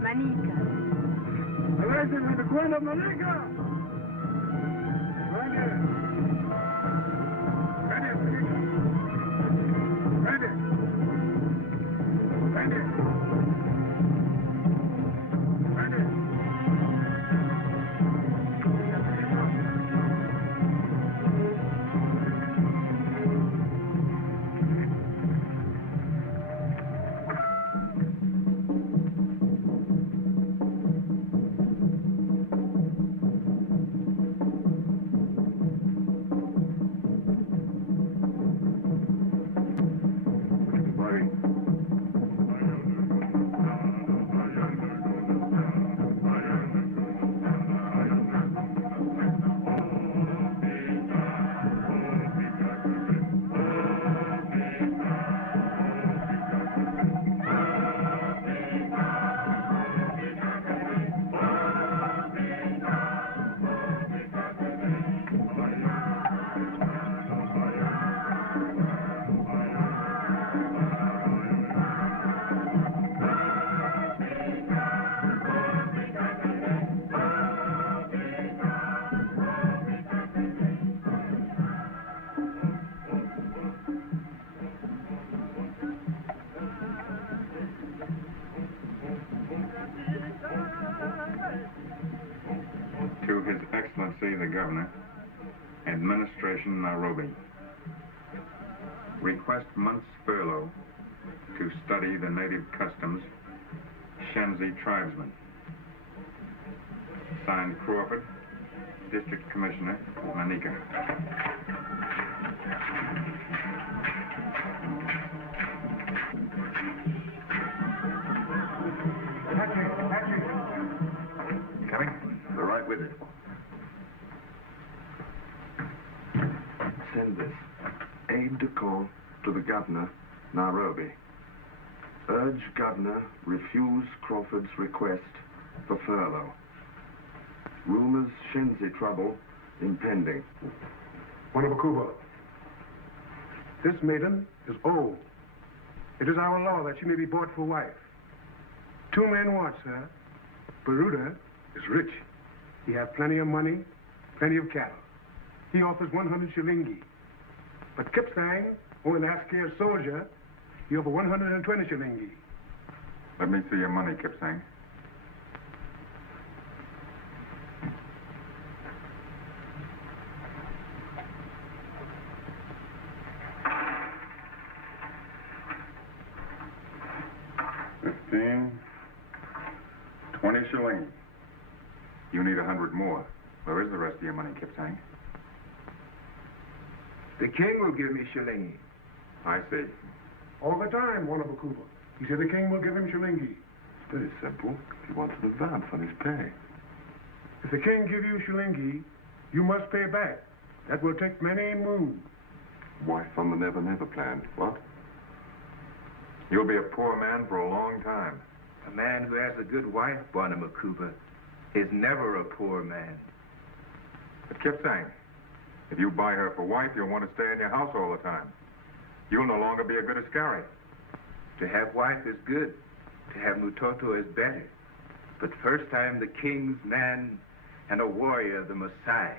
Manica. A veces me recuerda Manica. To His Excellency the Governor, Administration Nairobi. Request month's furlough to study the native customs, Shenzi tribesmen. Signed Crawford, District Commissioner, Manica. Coming? They're right with it. Send this. Aide de camp to the governor, Nairobi. Urge governor refuse Crawford's request for furlough. Rumors Shenzi trouble impending. Wanabakuba, this maiden is old. It is our law that she may be bought for wife. 2 men watch her. Baruda is rich. He has plenty of money, plenty of cattle. He offers 100 shilingi. But Kipsang, who an Askar soldier, he offers 120 shilingi. Let me see your money, Kipsang. $15, 20 shillings. You need 100 more. Where is the rest of your money, Kipsang? The king will give me shilingi. I see. All the time, Wanabakuba. He said the king will give him shilingi. It's very simple. He wants an advance on his pay. If the king give you shilingi, you must pay back. That will take many moons. Wife on the Never Never plan. What? You'll be a poor man for a long time. A man who has a good wife, Wanabakuba, is never a poor man. But Kipsang, if you buy her for wife, you'll want to stay in your house all the time. You'll no longer be a good Askari. To have wife is good. To have Mutoto is better. But first I am the king's man and a warrior, the Maasai.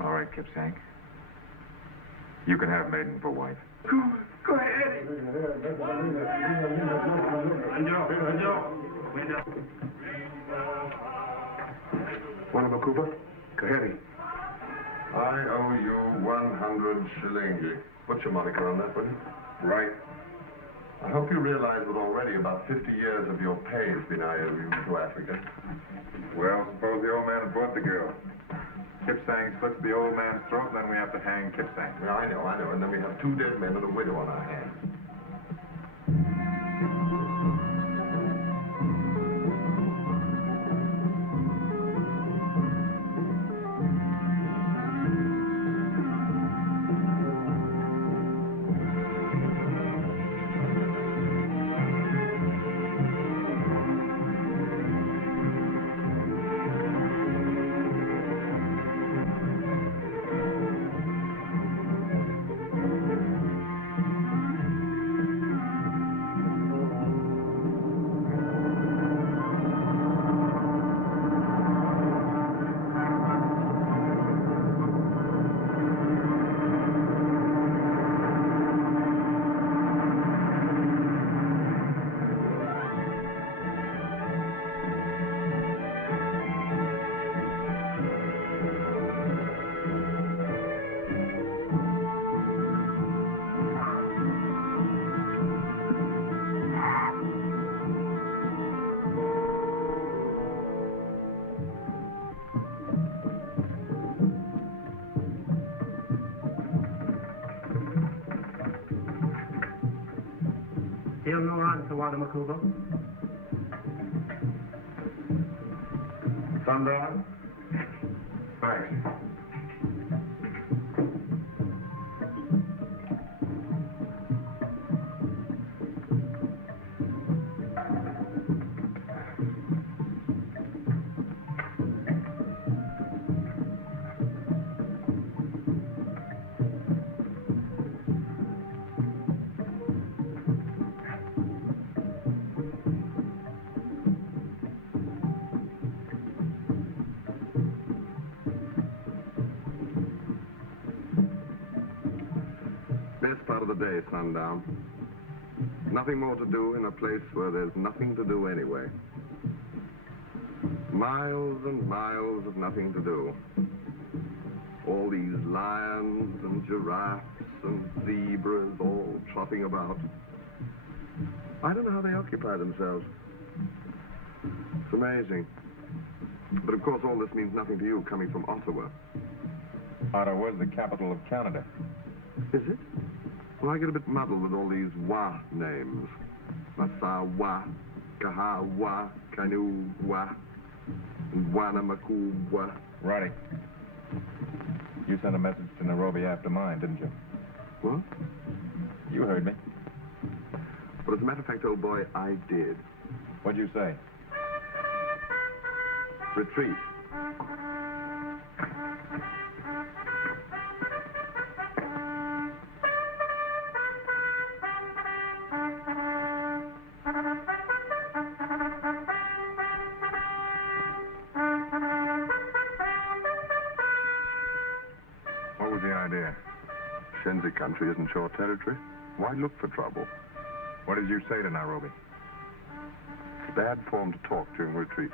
All right, Kipsang. You can have maiden for wife. Go ahead. Wanabakuba, Kaheri. I owe you 100 shilingi. What's your moniker on that one? Right. I hope you realize that already about 50 years of your pay has been IOU to Africa. Well, suppose the old man had brought the girl. Kipsang slits the old man's throat, then we have to hang Kipsang. Yeah, I know. And then we have 2 dead men and a widow on our hands. Still no answer, Wanabakuba. Sundown? Thanks. Best part of the day, Sundown. Nothing more to do in a place where there's nothing to do anyway. Miles and miles of nothing to do. All these lions and giraffes and zebras all trotting about. I don't know how they occupy themselves. amazing. But of course all this means nothing to you coming from Ottawa. Ottawa's the capital of Canada. Is it? Well, I get a bit muddled with all these Wa names. Masawa, Kahawa, Kanuwa, and Wanamakuwa. Righty. You sent a message to Nairobi after mine, didn't you? What? You heard me. Well, as a matter of fact, old boy, I did. What'd you say? Retreat. What was the idea? Shenzi country isn't your territory. Why look for trouble? What did you say to Nairobi? It's bad form to talk during retreat.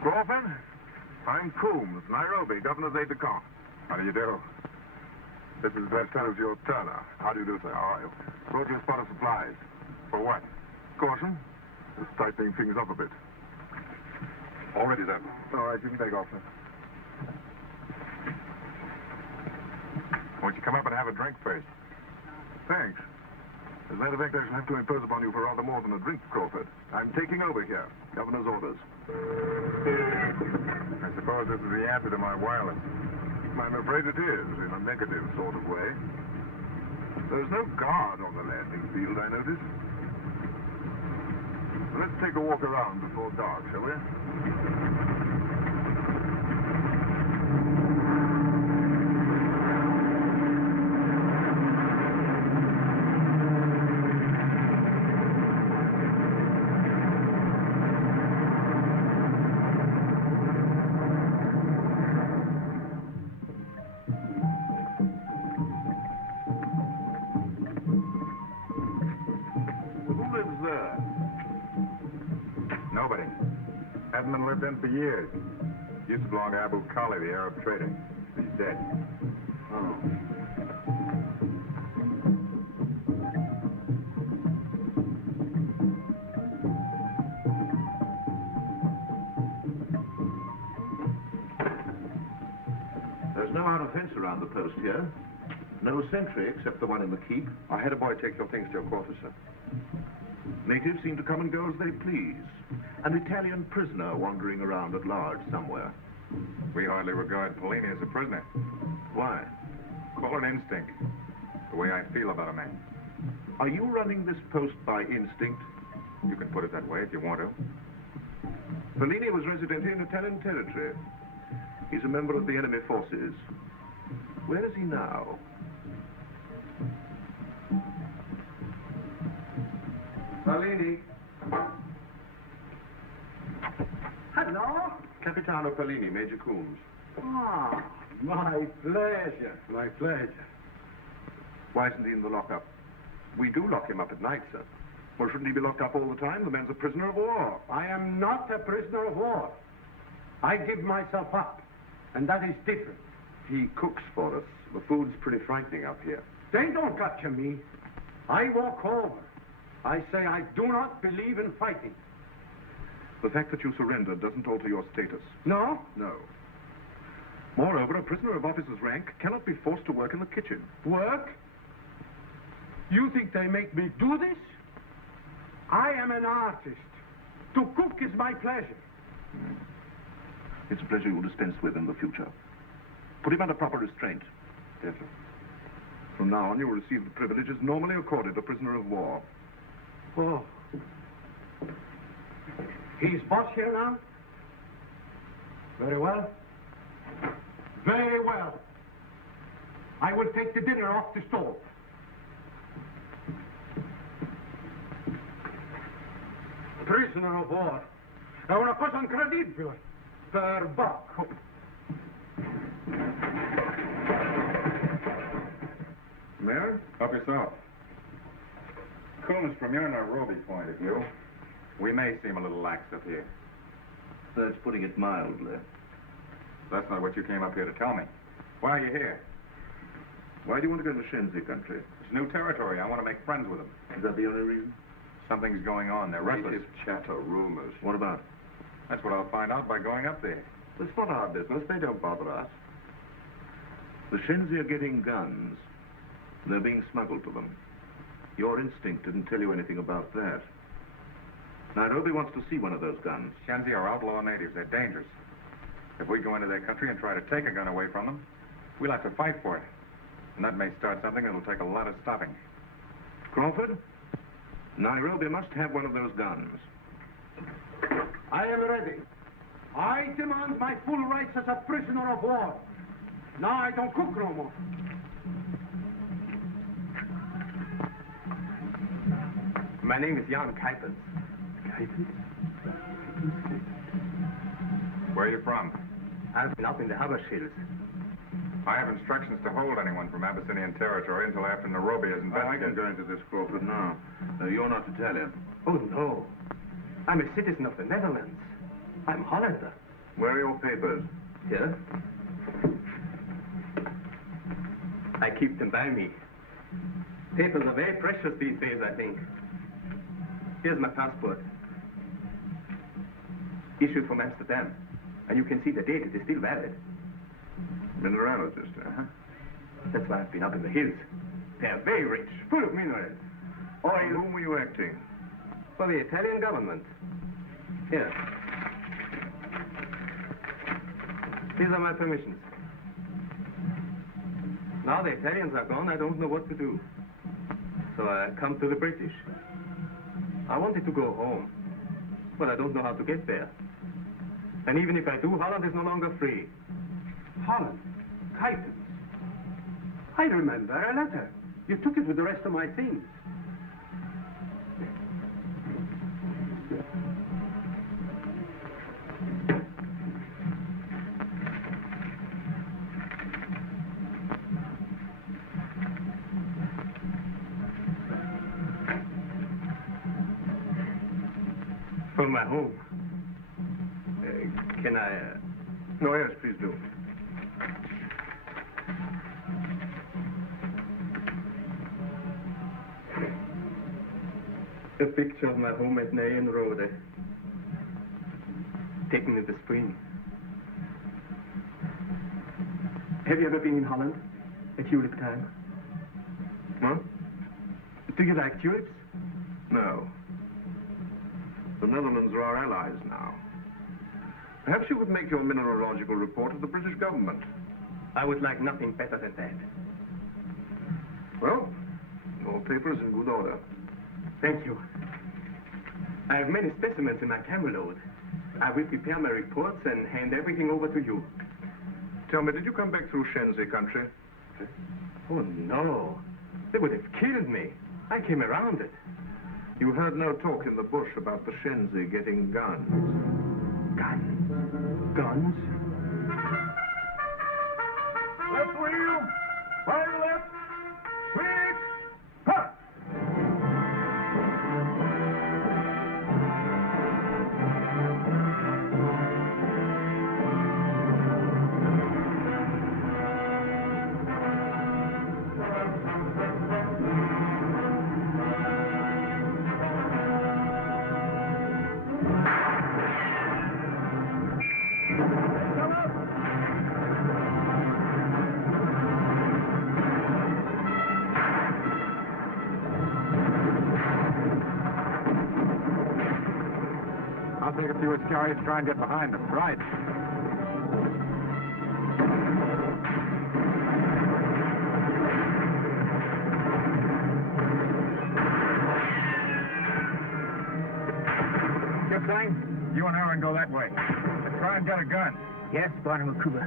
Crawford, I'm Coombs, Nairobi, Governor's aide-de-camp. How do you do? This is Lieutenant your Turner. How do you do, sir? All right. Brought you a spot of supplies. For what? Caution. Just tightening things up a bit. All ready, sir. All right, you can take off, sir. Won't you come up and have a drink first? Thanks. As a matter of fact, I shall have to impose upon you for rather more than a drink, Crawford. I'm taking over here. Governor's orders. I suppose this is the answer to my wireless. I'm afraid it is, in a negative sort of way. There's no guard on the landing field, I notice. Let's take a walk around before dark, shall we? Nobody. Hasn't been lived in for years. Used to belong to Abu Khali, the Arab trader. He's dead. Oh. There's no outer fence around the post here. No sentry except the one in the keep. I had a boy take your things to your quarters, sir. Natives seem to come and go as they please. An Italian prisoner wandering around at large somewhere. We hardly regard Pellini as a prisoner. Why? Call it instinct. The way I feel about a man. Are you running this post by instinct? You can put it that way if you want to. Pellini was resident in Italian territory. He's a member of the enemy forces. Where is he now? Pellini. Hello? Capitano Pellini, Major Coombs. Ah, my pleasure. My pleasure. Why isn't he in the lockup? We do lock him up at night, sir. Well, shouldn't he be locked up all the time? The man's a prisoner of war. I am not a prisoner of war. I give myself up, and that is different. He cooks for us. The food's pretty frightening up here. They don't capture me. I walk over. I say I do not believe in fighting. The fact that you surrendered doesn't alter your status. No? No. Moreover, a prisoner of officer's rank cannot be forced to work in the kitchen. Work? You think they make me do this? I am an artist. To cook is my pleasure. It's a pleasure you'll dispense with in the future. Put him under proper restraint. Yes, sir. From now on, you'll receive the privileges normally accorded a prisoner of war. Oh. He's boss here now? Very well. Very well. I will take the dinner off the stove. Prisoner of war. È una cosa incredibile. Perbacco. Mayor? Help yourself. Combs, from your Nairobi point of view, we may seem a little lax up here. That's putting it mildly. That's not what you came up here to tell me. Why are you here? Why do you want to go to Shenzi country? It's new territory. I want to make friends with them. Is that the only reason? Something's going on. They're restless. Native chatter, rumors. What about? That's what I'll find out by going up there. It's not our business. They don't bother us. The Shenzi are getting guns. They're being smuggled to them. Your instinct didn't tell you anything about that. Nairobi wants to see one of those guns. Shenzi are outlaw natives. They're dangerous. If we go into their country and try to take a gun away from them, we'll have to fight for it. And that may start something that'll take a lot of stopping. Crawford, Nairobi must have one of those guns. I am ready. I demand my full rights as a prisoner of war. Now I don't cook no more. My name is Jan Kuipers. Kuipers? Where are you from? I've been up in the Hathaway hills. I have instructions to hold anyone from Abyssinian territory until after Nairobi is I can investigated. go into this, Crawford, now. You're not Italian. Oh, no. I'm a citizen of the Netherlands. I'm Hollander. Where are your papers? Here? I keep them by me. Papers are very precious these days, I think. Here's my passport. Issued from Amsterdam. And you can see the date, it is still valid. Mineralogist, huh? That's why I've been up in the hills. They are very rich, full of minerals. For whom were you acting? For the Italian government. Here. These are my permissions. Now the Italians are gone, I don't know what to do. So I come to the British. I wanted to go home, but I don't know how to get there. And even if I do, Holland is no longer free. Holland? Kuipers? I remember a letter. You took it with the rest of my things. For my home. Can I... No, yes, please do. A picture of my home at Nyenrode. Taken in the spring. Have you ever been in Holland? At tulip time? Huh? Do you like tulips? No. The Netherlands are our allies now. Perhaps you could make your mineralogical report to the British government. I would like nothing better than that. Well, your paper is in good order. Thank you. I have many specimens in my camera load. I will prepare my reports and hand everything over to you. Tell me, did you come back through Shenzi country? Oh, no. They would have killed me. I came around it. You heard no talk in the bush about the Shenzi getting guns. Guns? Guns? Left wheel! Fire left! Quick! Cut! I'll take a few Iscarios to try and get behind them. Right. Kip saying? You and Aaron go that way. And try and get a gun. Yes, Bwana Makuba.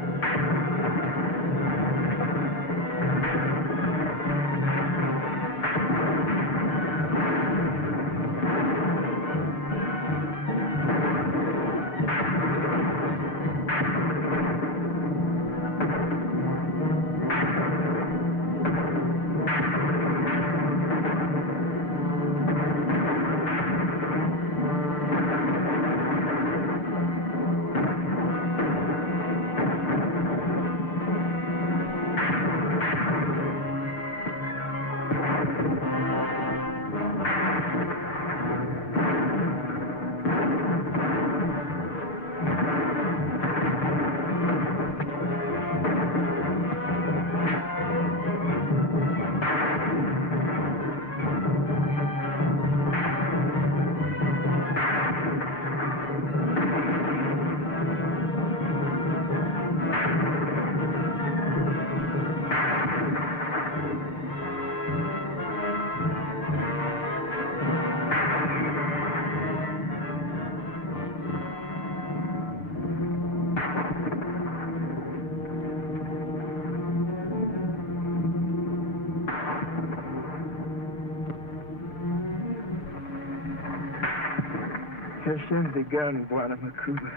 Hashem's the gun, Bwana Makuba.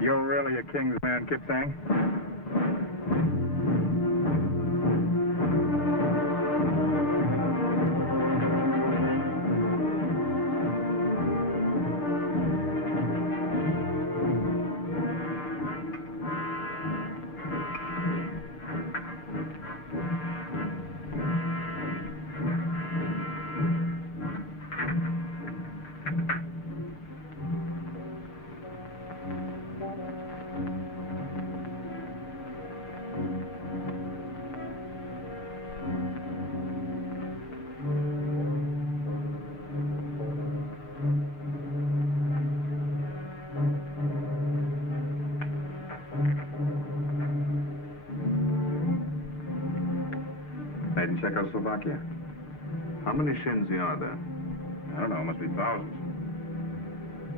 You're really a king's man, Kip saying? Made in Czechoslovakia. How many Shenzi are there? I don't know, must be thousands.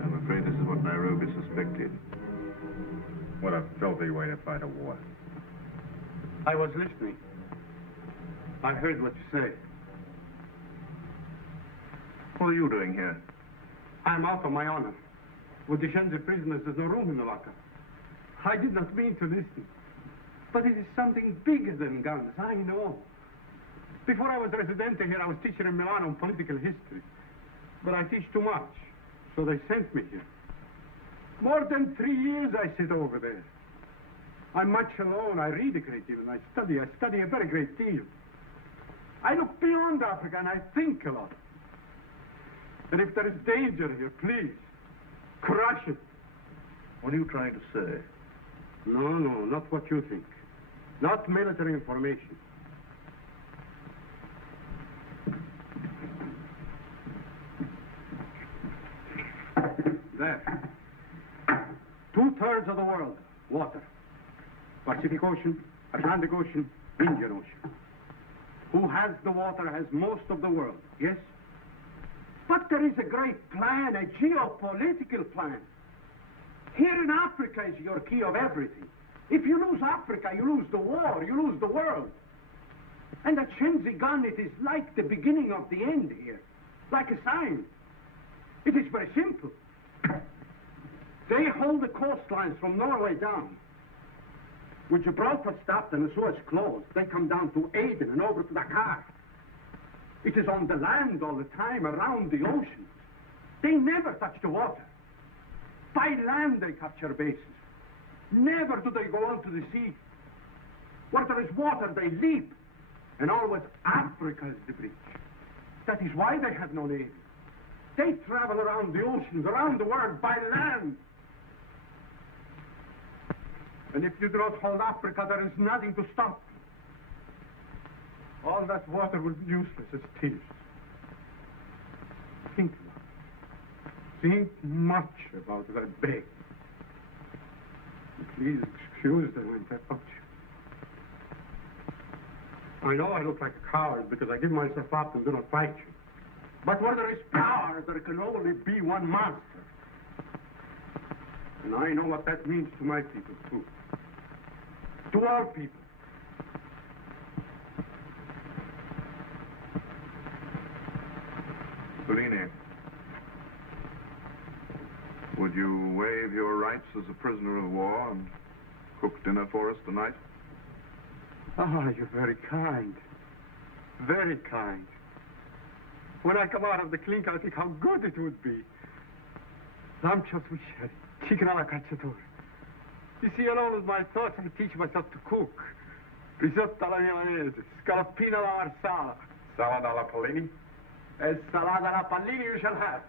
I'm afraid this is what Nairobi suspected. What a filthy way to fight a war. I was listening. I heard what you say. What are you doing here? I'm out on my honor. With the Shenzi prisoners, there's no room in the locker. I did not mean to listen. But it is something bigger than guns, I know. Before I was residente here, I was teaching in Milan on political history. But I teach too much, so they sent me here. More than 3 years I sit over there. I'm much alone. I read a great deal, and I study a very great deal. I look beyond Africa, and I think a lot. And if there is danger here, please, crush it. What are you trying to say? No, not what you think. Not military information. There. 2/3 of the world, water. Pacific Ocean, Atlantic Ocean, Indian Ocean. Who has the water has most of the world, yes? But there is a great plan, a geopolitical plan. Here in Africa is your key of everything. If you lose Africa, you lose the war, you lose the world. And that Shenzi gun, it is like the beginning of the end here, like a sign. It is very simple. They hold the coastlines from Norway down. When Gibraltar stopped and the Suez closed, they come down to Aden and over to Dakar. It is on the land all the time, around the oceans. They never touch the water. By land they capture bases. Never do they go onto the sea. Where there is water, they leap. And always Africa is the breach. That is why they have no navy. They travel around the oceans, around the world, by land. And if you do not hold Africa, there is nothing to stop. All that water will be useless as tears. Think about it. Think much about that bay. Please excuse that I interrupt you. I know I look like a coward because I give myself up and do not fight you. But where there is power, there can only be one master. And I know what that means to my people, too. To all people. Bellini, would you waive your rights as a prisoner of war and cook dinner for us tonight? Oh, you're very kind. Very kind. When I come out of the clink, I'll think how good it would be. Lamb chops with sherry, chicken alla cacciatore. You see, along with my thoughts, I teach myself to cook. Risotto alla milanese, scaloppino alla marsala. Salad alla Polini? E salata alla pallini you shall have.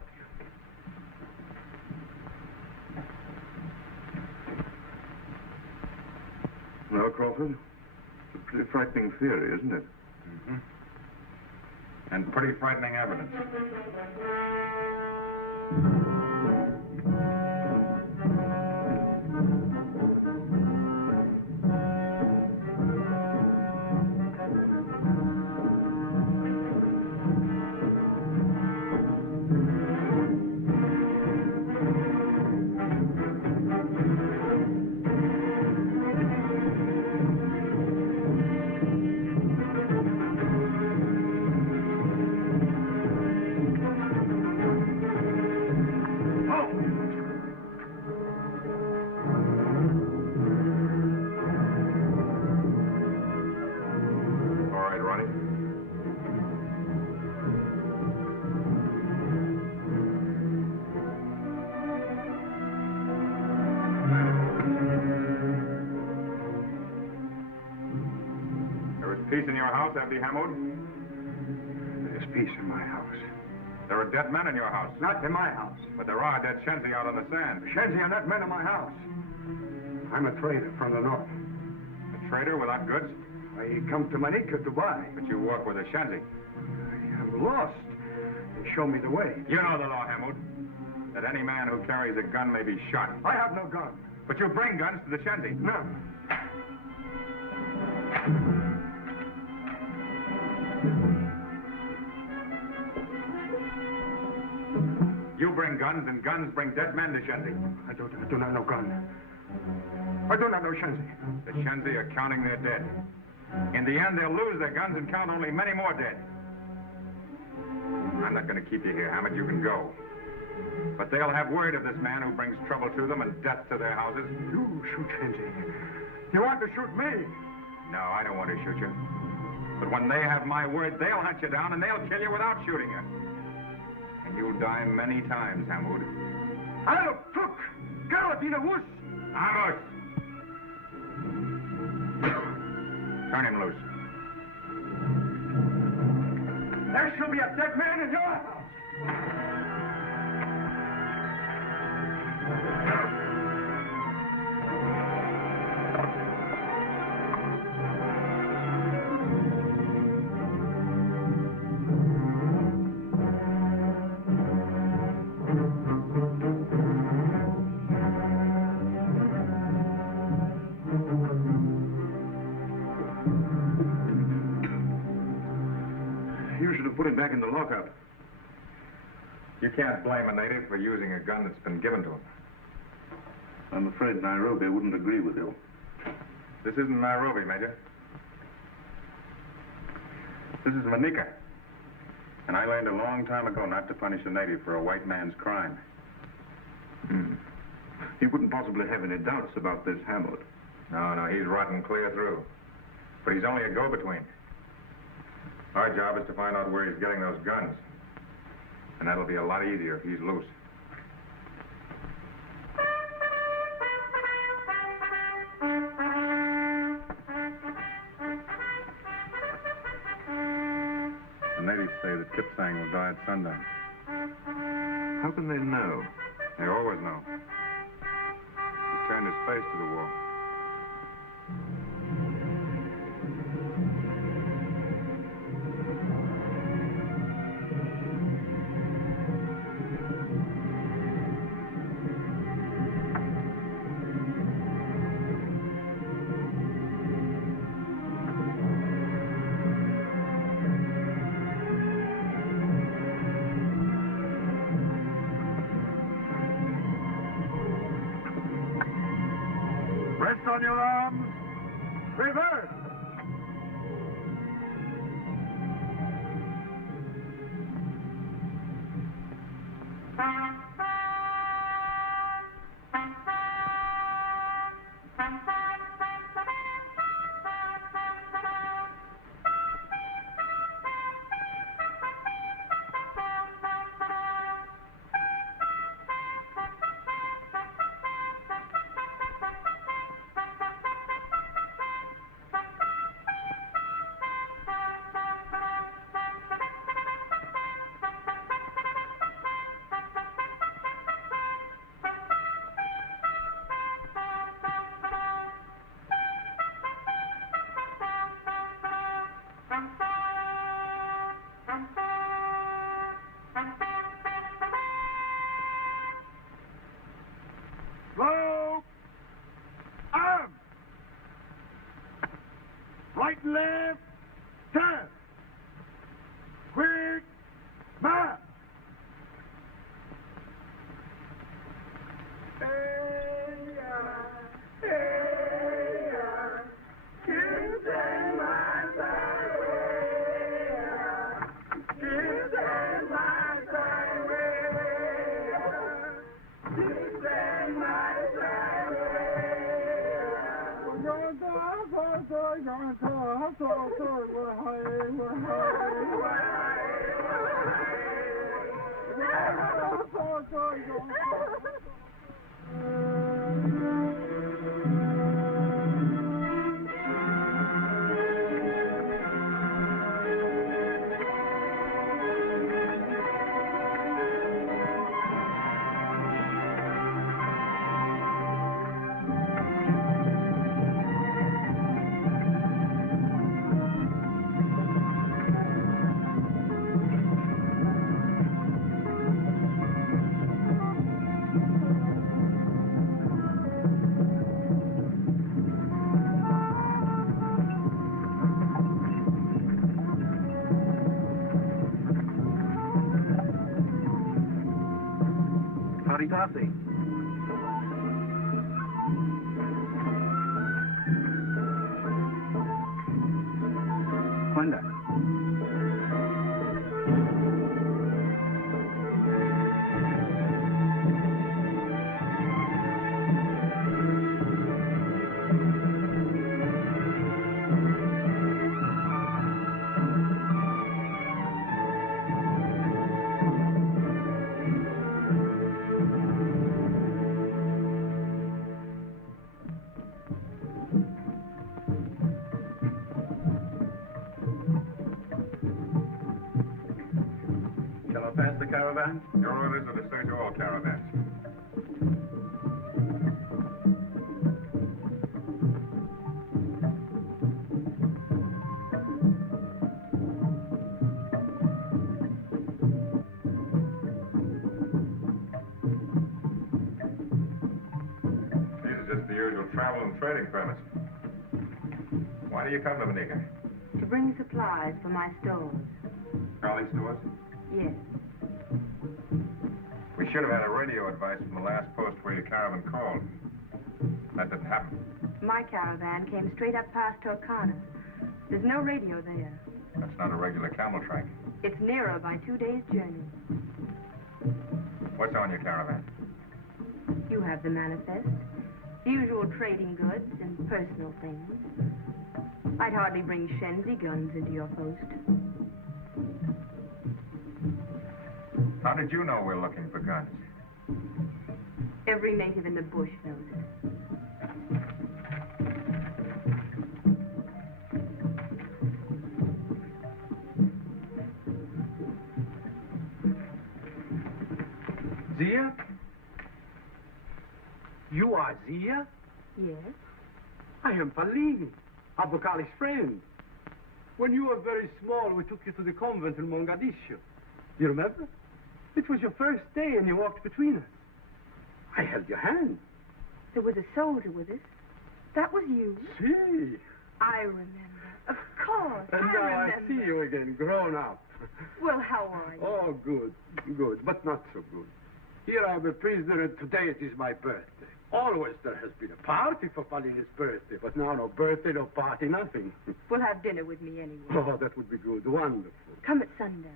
Well, Crawford, it's a pretty frightening theory, isn't it? Mm-hmm. And pretty frightening evidence. Peace in your house, Abdi Hamoud? There's peace in my house. There are dead men in your house. Not in my house. But there are dead Shenzi out on the sand. Shenzi are not men in my house. I'm a trader from the north. A trader without goods? I come to Manica to buy. But you work with a Shenzi. I am lost. They show me the way. You know the law, Hamoud. That any man who carries a gun may be shot. I have no gun. But you bring guns to the Shenzi. No. You bring guns, and guns bring dead men to Shenzi. I do not know gun. I do not know Shenzi. The Shenzi are counting their dead. In the end, they'll lose their guns and count only many more dead. I'm not going to keep you here, Hammond. You can go. But they'll have word of this man who brings trouble to them and death to their houses. You shoot Shenzi. You want to shoot me? No, I don't want to shoot you. But when they have my word, they'll hunt you down and they'll kill you without shooting you. And you'll die many times, Hamoud. I'll cook. Carabina wuss. Amos! Turn him loose. There shall be a dead man in your house. Put him back in the lockup. You can't blame a native for using a gun that's been given to him. I'm afraid Nairobi wouldn't agree with you. This isn't Nairobi, Major. This is Manica. And I learned a long time ago not to punish a native for a white man's crime. You couldn't possibly have any doubts about this Hammond. No, he's rotten clear through. But he's only a go-between. Our job is to find out where he's getting those guns. And that'll be a lot easier if he's loose. The natives say that Kipsang will die at sundown. How can they know? They always know. He's turned his face to the wall. on your arms. Reverse. Slow. Arm. Right and left. Turn. Quick. March. Hathaway. Honda. Pass the caravan? Your orders are to search all caravans. These are just the usual travel and trading permits. Why do you come to Manica? To bring supplies for my stores. Charlie stores? Yes. We should have had a radio advice from the last post where your caravan called. That didn't happen. My caravan came straight up past Acoma. There's no radio there. That's not a regular camel track. It's nearer by 2 days' journey. What's on your caravan? You have the manifest. The usual trading goods and personal things. I'd hardly bring Shenzi guns into your post. How did you know we're looking for guns? Every native in the bush knows it. Zia? You are Zia? Yes? I am Fallini, Abukali's friend. When you were very small, we took you to the convent in Mogadishu. You remember? It was your first day and you walked between us. I held your hand. There was a soldier with us. That was you. See? I remember. Of course. And now I remember. see you again, grown up. Well, how are you? Oh, good, but not so good. Here I am a prisoner and today it is my birthday. Always there has been a party for Pauline's birthday, but now no birthday, no party, nothing. We'll have dinner with me anyway. Oh, that would be good. Wonderful. Come at sundown.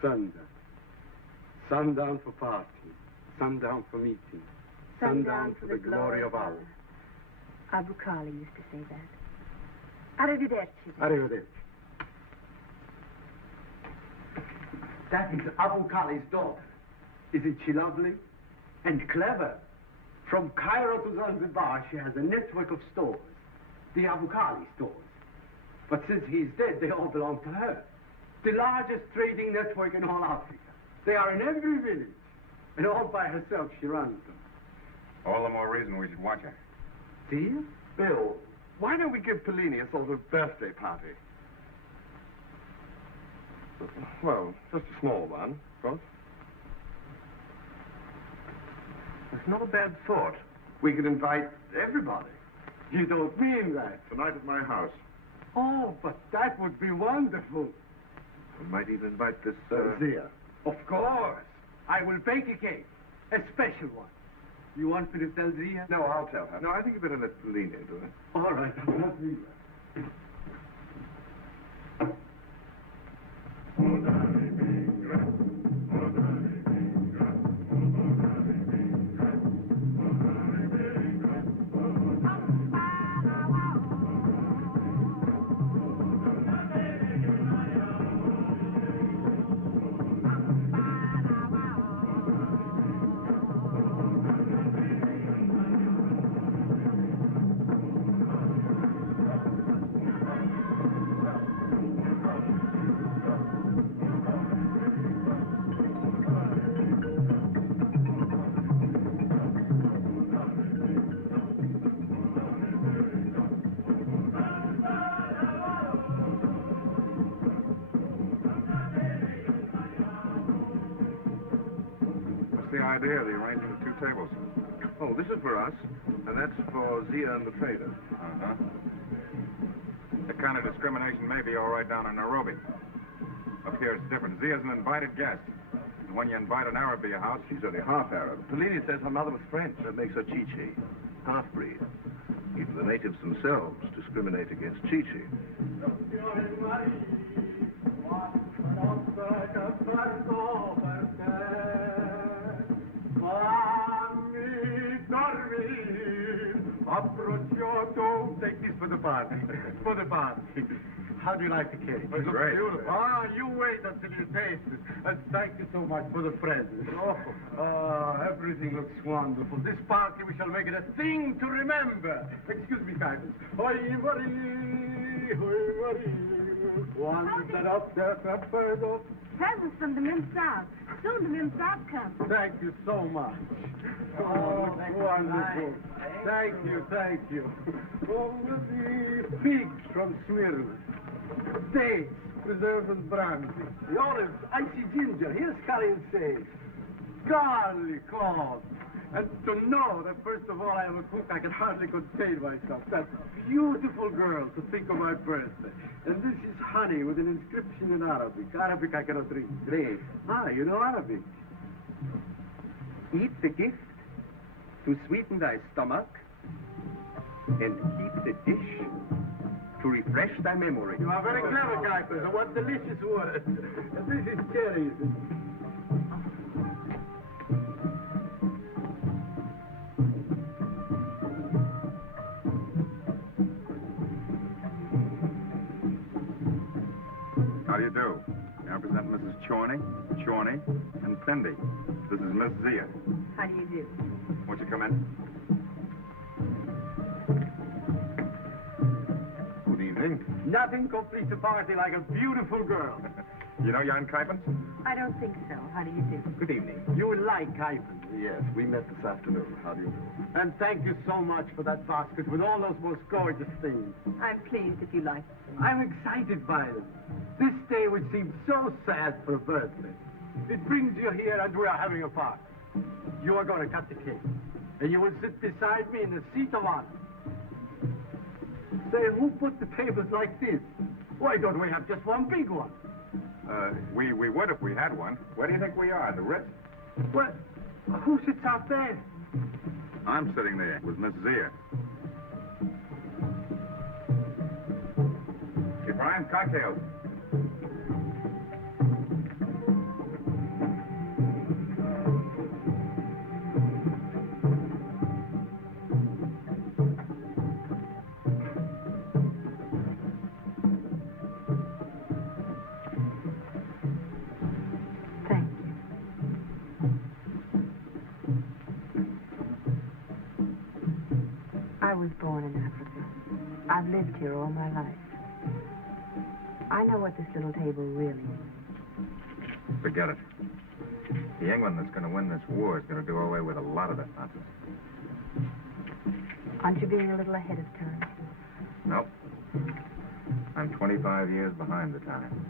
Sundown. Sundown for party. Sundown for meeting. Sundown for the glory of Allah. Abucali used to say that. Arrivederci. Arrivederci. That is Abucali's daughter. Isn't she lovely? And clever. From Cairo to Zanzibar, she has a network of stores. The Abucali stores. But since he's dead, they all belong to her. The largest trading network in all Africa. They are in every village. And all by herself, she runs them. All the more reason we should watch her. See? Bill, why don't we give Pauline a sort of birthday party? Well, just a small one, of course. It's not a bad thought. We could invite everybody. You don't mean that. Tonight at my house. Oh, but that would be wonderful. We might even invite this, Zia. Of course. I will bake a cake. A special one. You want me to tell Zia? No, I'll tell her. No, I think you better let Pauline do it. All right, I'll tell Zia. Idea of the arranging of two tables. Oh, this is for us, and that's for Zia and the trader. Uh-huh. That kind of discrimination may be all right down in Nairobi. Up here it's different. Zia's an invited guest. And when you invite an Arab to your house... She's only half Arab. Pauline says her mother was French. That makes her Chichi. Half-breed. Even the natives themselves discriminate against Chichi. Take this for the party. For the party. How do you like the cake? It's great. Beautiful. Ah, you wait until you taste it. And thank you so much for the present. Everything looks wonderful. This party, we shall make it a thing to remember. Excuse me, kindness. Presents from the Mim-South. Soon the Mim-South comes. Thank you so much. Oh, wonderful. Thank you, thank you. Oh, the pigs from Smyrna. Dates, preserved and brandy. The olives, icy ginger. Here's curry and sage. Garlic, cod. And to know that, first of all, I am a cook, I can hardly contain myself. That beautiful girl to think of my birthday. And this is honey with an inscription in Arabic. Arabic I cannot read. Great. Ah, you know Arabic. Eat the gift to sweeten thy stomach, and keep the dish to refresh thy memory. You are very clever, Kuipers. What delicious words. And this is cherries. How do you do? I represent Mrs. Chorney, and Fendi. This is Miss Zia. How do you do? Won't you come in? Good evening. Nothing completes a party like a beautiful girl. You know Jan Kuipers? I don't think so. How do you do? Good evening. You like Kuipers. Yes, we met this afternoon. How do you do? And thank you so much for that basket with all those most gorgeous things. I'm pleased if you like them. I'm excited by them. This day which seems so sad for a birthday. It brings you here and we are having a party. You are going to cut the cake. And you will sit beside me in the seat of honor. Say, who put the tables like this? Why don't we have just one big one? We would if we had one. Where do you think we are? The Ritz? Well, who sits out there? I'm sitting there with Miss Zia. Hey, Brian, cocktails. I was born in Africa. I've lived here all my life. I know what this little table really means. Forget it. The England that's going to win this war is going to do away with a lot of that nonsense. Aren't you being a little ahead of time? Nope. I'm 25 years behind the time.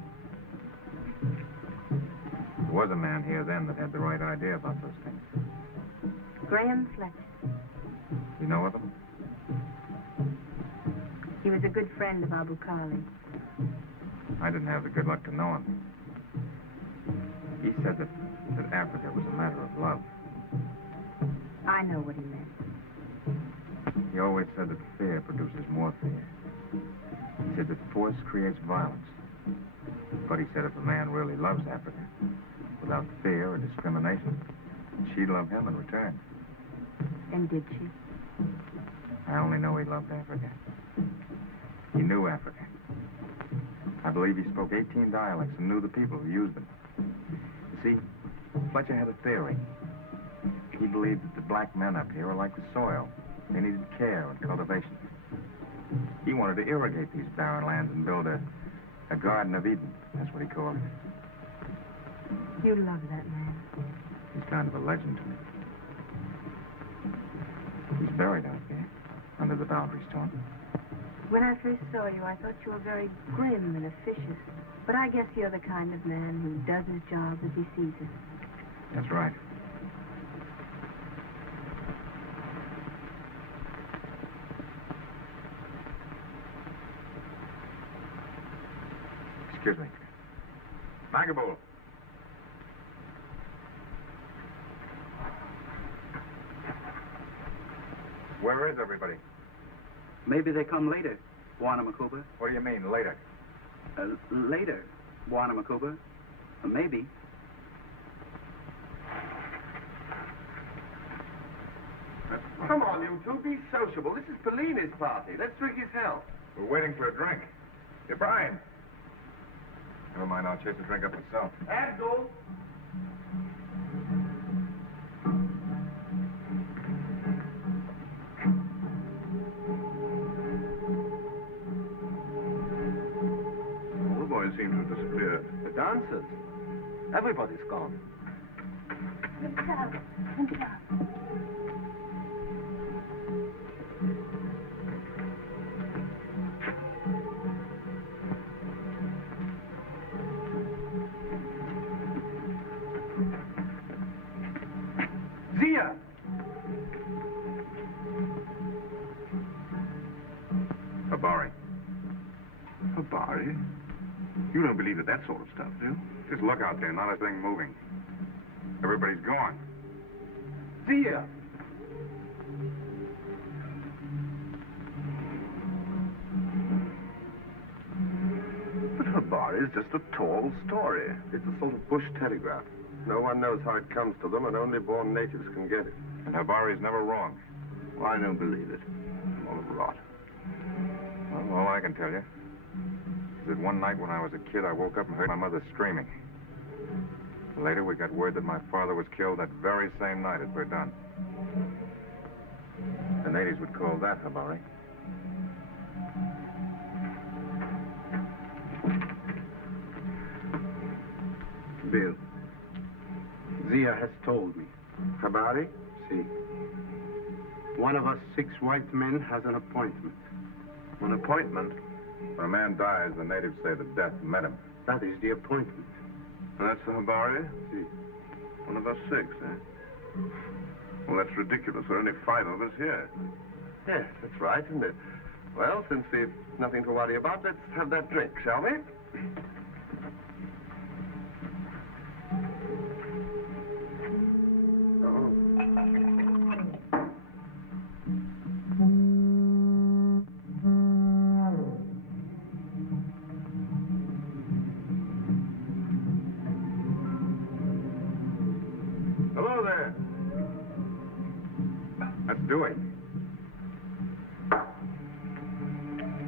There was a man here then that had the right idea about those things. Graham Fletcher. You know of him? He was a good friend of Abu Khali. I didn't have the good luck to know him. He said that Africa was a matter of love. I know what he meant. He always said that fear produces more fear. He said that force creates violence. But he said if a man really loves Africa, without fear or discrimination, she'd love him in return. And did she? I only know he loved Africa. He knew Africa. I believe he spoke 18 dialects and knew the people who used them. You see, Fletcher had a theory. He believed that the black men up here were like the soil. They needed care and cultivation. He wanted to irrigate these barren lands and build a Garden of Eden. That's what he called it. You love that man. He's kind of a legend to me. He's buried out there, under the boundary stone. When I first saw you, I thought you were very grim and officious. But I guess you're the kind of man who does his job as he sees it. That's right. Excuse me. Magabul. Where is everybody? Maybe they come later, Bwana Makuba. What do you mean, later? Later, Bwana Makuba. Maybe. Come on, you two, be sociable. This is Pellini's party. Let's drink his health. We're waiting for a drink. Hey, Brian. Never mind, I'll chase a drink up myself. Abdul. All the boys seem to have disappeared. The dancers. Everybody's gone. Zia! Barré. Barré? You don't believe in that sort of stuff, do you? Just look out there, not a thing moving. Everybody's gone. Zia! But Barré is just a tall story. It's a sort of bush telegraph. No one knows how it comes to them, and only born natives can get it. And Habari's never wrong. Well, I don't believe it. All of rot. Well, all I can tell you is that one night when I was a kid, I woke up and heard my mother screaming. Later, we got word that my father was killed that very same night at Verdun. The natives would call that Habari. Bill, Zia has told me. Habari? See, one of us 6 white men has an appointment. An appointment? When a man dies, the natives say that death met him. That is the appointment. And that's the Habari? See. One of us 6, eh? Well, that's ridiculous. There are only 5 of us here. Yes, that's right, isn't it? Well, since we've nothing to worry about, let's have that drink, shall we? Hello there. Let's do it.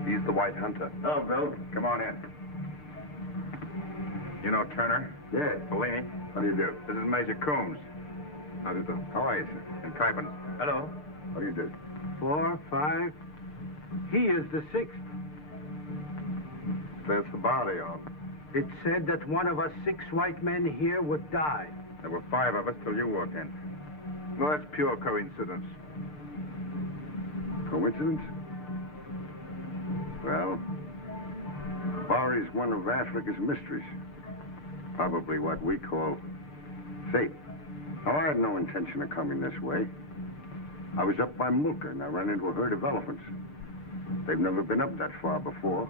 He's the White Hunter. Oh, Bill. Come on in. You know Turner? Yes. Bellini? How do you do? This is Major Coombs. How do you do? How are you, sir? And Kybens. Hello. How do you do? 4, 5. He is the 6th. There's the body on. It said that one of us 6 white men here would die. There were 5 of us till you walked in. No, that's pure coincidence. Coincidence? Well, Barré's one of Africa's mysteries. Probably what we call fate. Now, I had no intention of coming this way. I was up by Mulka, and I ran into a herd of elephants. They've never been up that far before.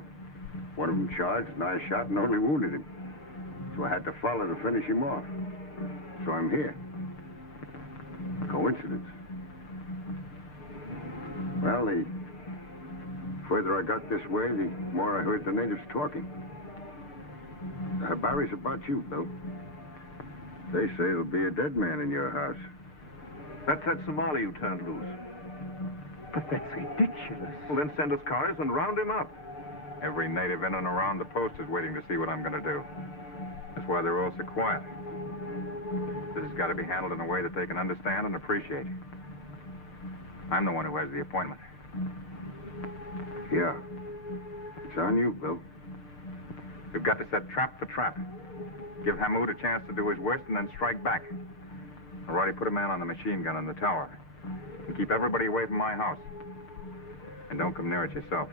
One of them charged, and I shot and only wounded him. So I had to follow to finish him off. So I'm here. Coincidence. Well, the further I got this way, the more I heard the natives talking. Barry's about you, Bill. They say there'll be a dead man in your house. That's that Somali you turned loose. But that's ridiculous. Well, then send us cars and round him up. Every native in and around the post is waiting to see what I'm going to do. That's why they're all so quiet. This has got to be handled in a way that they can understand and appreciate. I'm the one who has the appointment. Yeah. It's on you, Bill. We've got to set trap for trap. Give Hamoud a chance to do his worst and then strike back. I've already put a man on the machine gun in the tower. And keep everybody away from my house. And don't come near it yourself.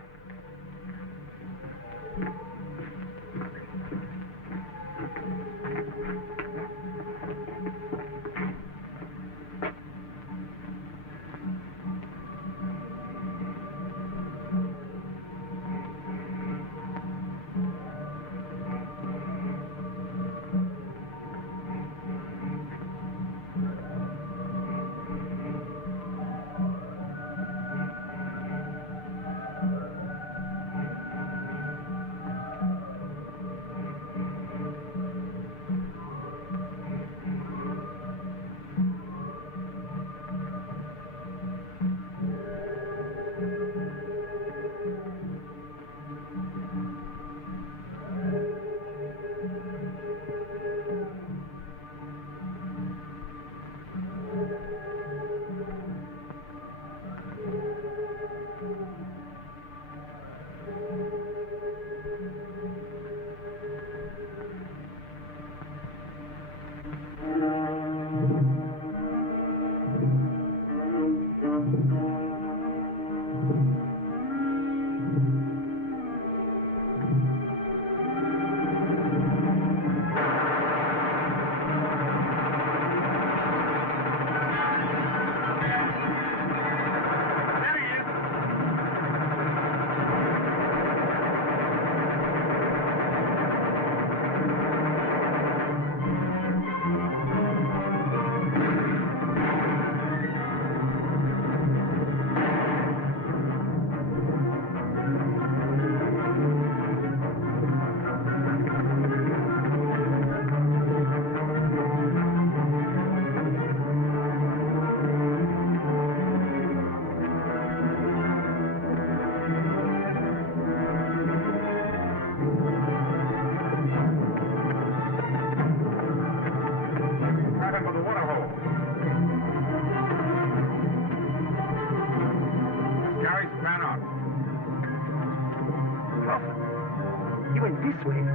He went this way.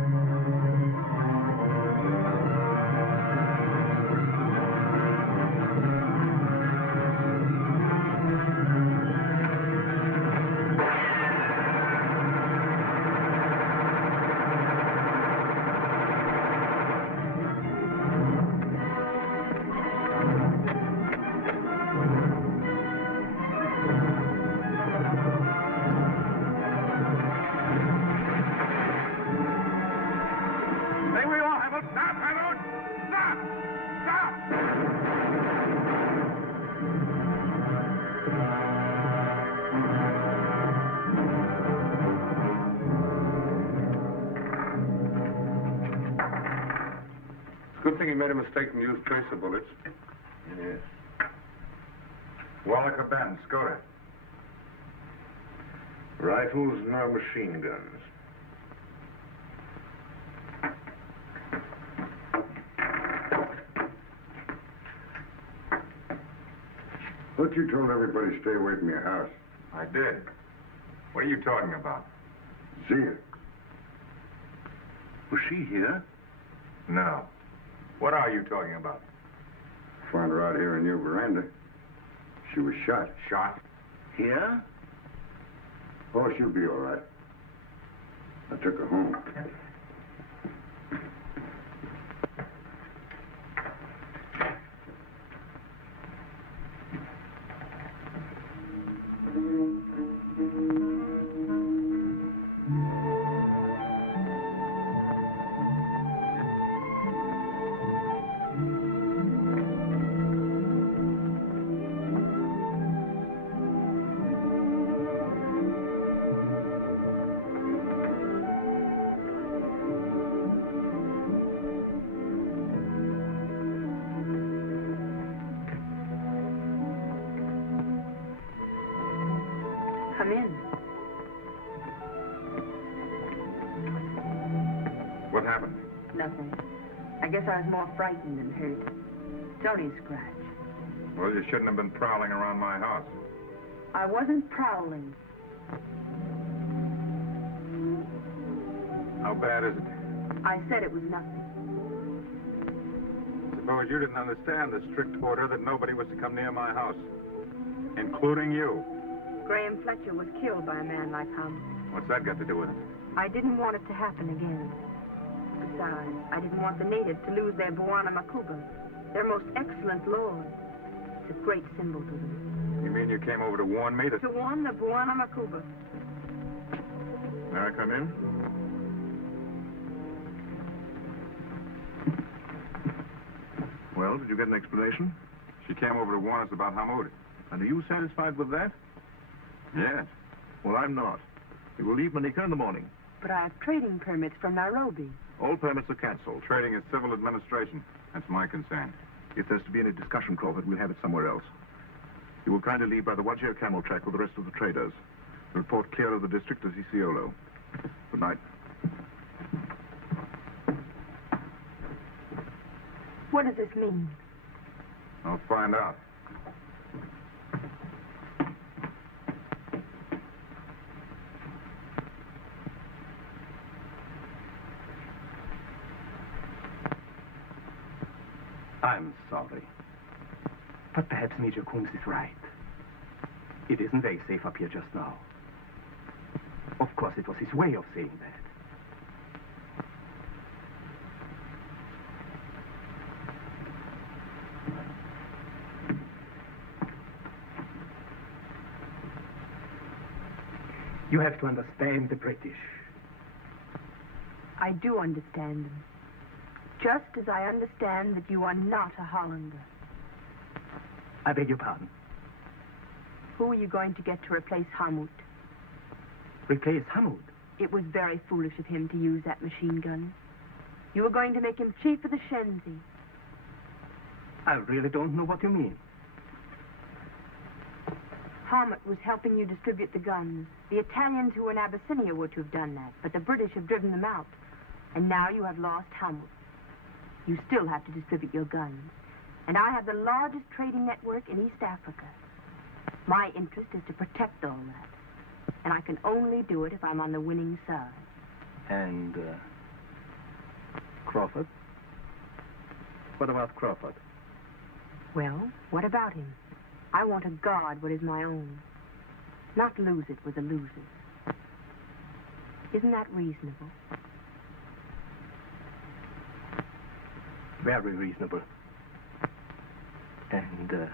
Good thing he made a mistake and used tracer bullets. Yes. Wallaca Ben, Skoda. Rifles, no machine guns. Thought you told everybody to stay away from your house. I did. What are you talking about? Zia. Was she here? No. What are you talking about? Found her out here in your veranda. She was shot. Shot? Here? Oh, she'll be all right. I took her home. Come in. What happened? Nothing. I guess I was more frightened than hurt. It's only a scratch. Well, you shouldn't have been prowling around my house. I wasn't prowling. How bad is it? I said it was nothing. Suppose you didn't understand the strict order that nobody was to come near my house, including you. Graham Fletcher was killed by a man like Hum. What's that got to do with it? I didn't want it to happen again. Besides, I didn't want the natives to lose their Bwana Makuba, their most excellent lord. It's a great symbol to them. You mean you came over to warn me to... To warn the Bwana Makuba. May I come in? Well, did you get an explanation? She came over to warn us about Hamoud. And are you satisfied with that? Yes. Well, I'm not. We will leave Manika in the morning. But I have trading permits from Nairobi. All permits are cancelled. Trading is civil administration. That's my concern. If there's to be any discussion, Crawford, we'll have it somewhere else. You will kindly leave by the Wajir camel track with the rest of the traders. Report clear of the district as Isiolo. Good night. What does this mean? I'll find out. I'm sorry. But perhaps Major Coombs is right. It isn't very safe up here just now. Of course, it was his way of saying that. You have to understand the British. I do understand them. Just as I understand that you are not a Hollander. I beg your pardon. Who are you going to get to replace Hamoud? Replace Hamoud? It was very foolish of him to use that machine gun. You were going to make him chief of the Shenzi. I really don't know what you mean. Hamoud was helping you distribute the guns. The Italians who were in Abyssinia were to have done that, but the British have driven them out. And now you have lost Hamoud. You still have to distribute your guns. And I have the largest trading network in East Africa. My interest is to protect all that. And I can only do it if I'm on the winning side. And, Crawford? What about Crawford? Well, what about him? I want to guard what is my own. Not lose it with the losers. Isn't that reasonable? Very reasonable. And,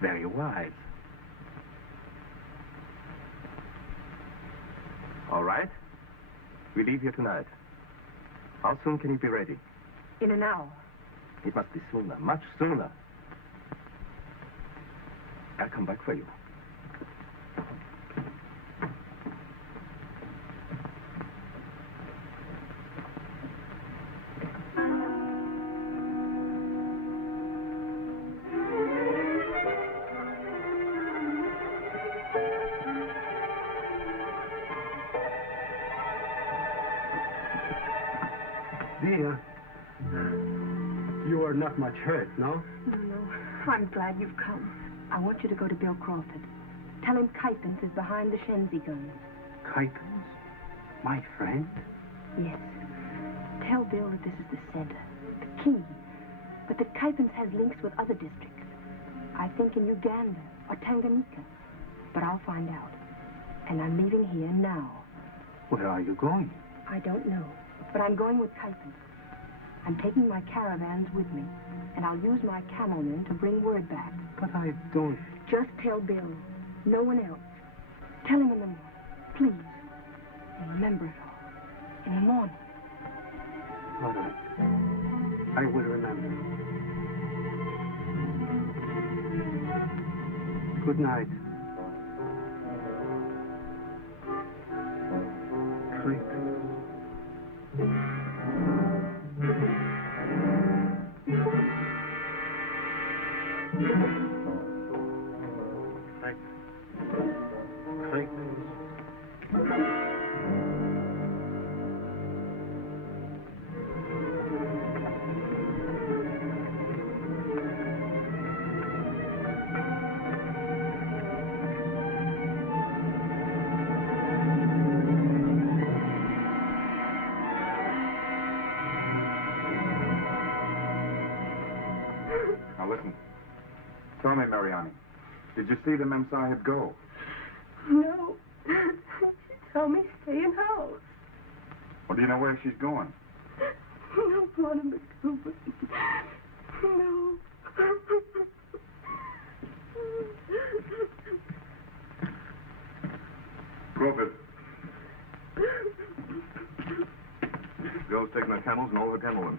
very wise. All right. We leave here tonight. How soon can you be ready? In an hour. It must be sooner, much sooner. I'll come back for you. You are not much hurt, no? No. I'm glad you've come. I want you to go to Bill Crawford. Tell him Kuypens is behind the Shenzi guns. Kuypens? My friend? Yes. Tell Bill that this is the center, the key, but that Kuypens has links with other districts. I think in Uganda or Tanganyika. But I'll find out. And I'm leaving here now. Where are you going? I don't know, but I'm going with Kuypens. I'm taking my caravans with me, and I'll use my camel men to bring word back. But I don't... Just tell Bill. No one else. Tell him in the morning, please. And remember it all. In the morning. All right. I will remember. Good night. Now listen. Tell me, Mariani, did you see the Mem Sahib go? No. She told me stay in house. Well, do you know where she's going? No, Barnum Cooper. No. Crawford. Girl's taking her camels and all her camelmen.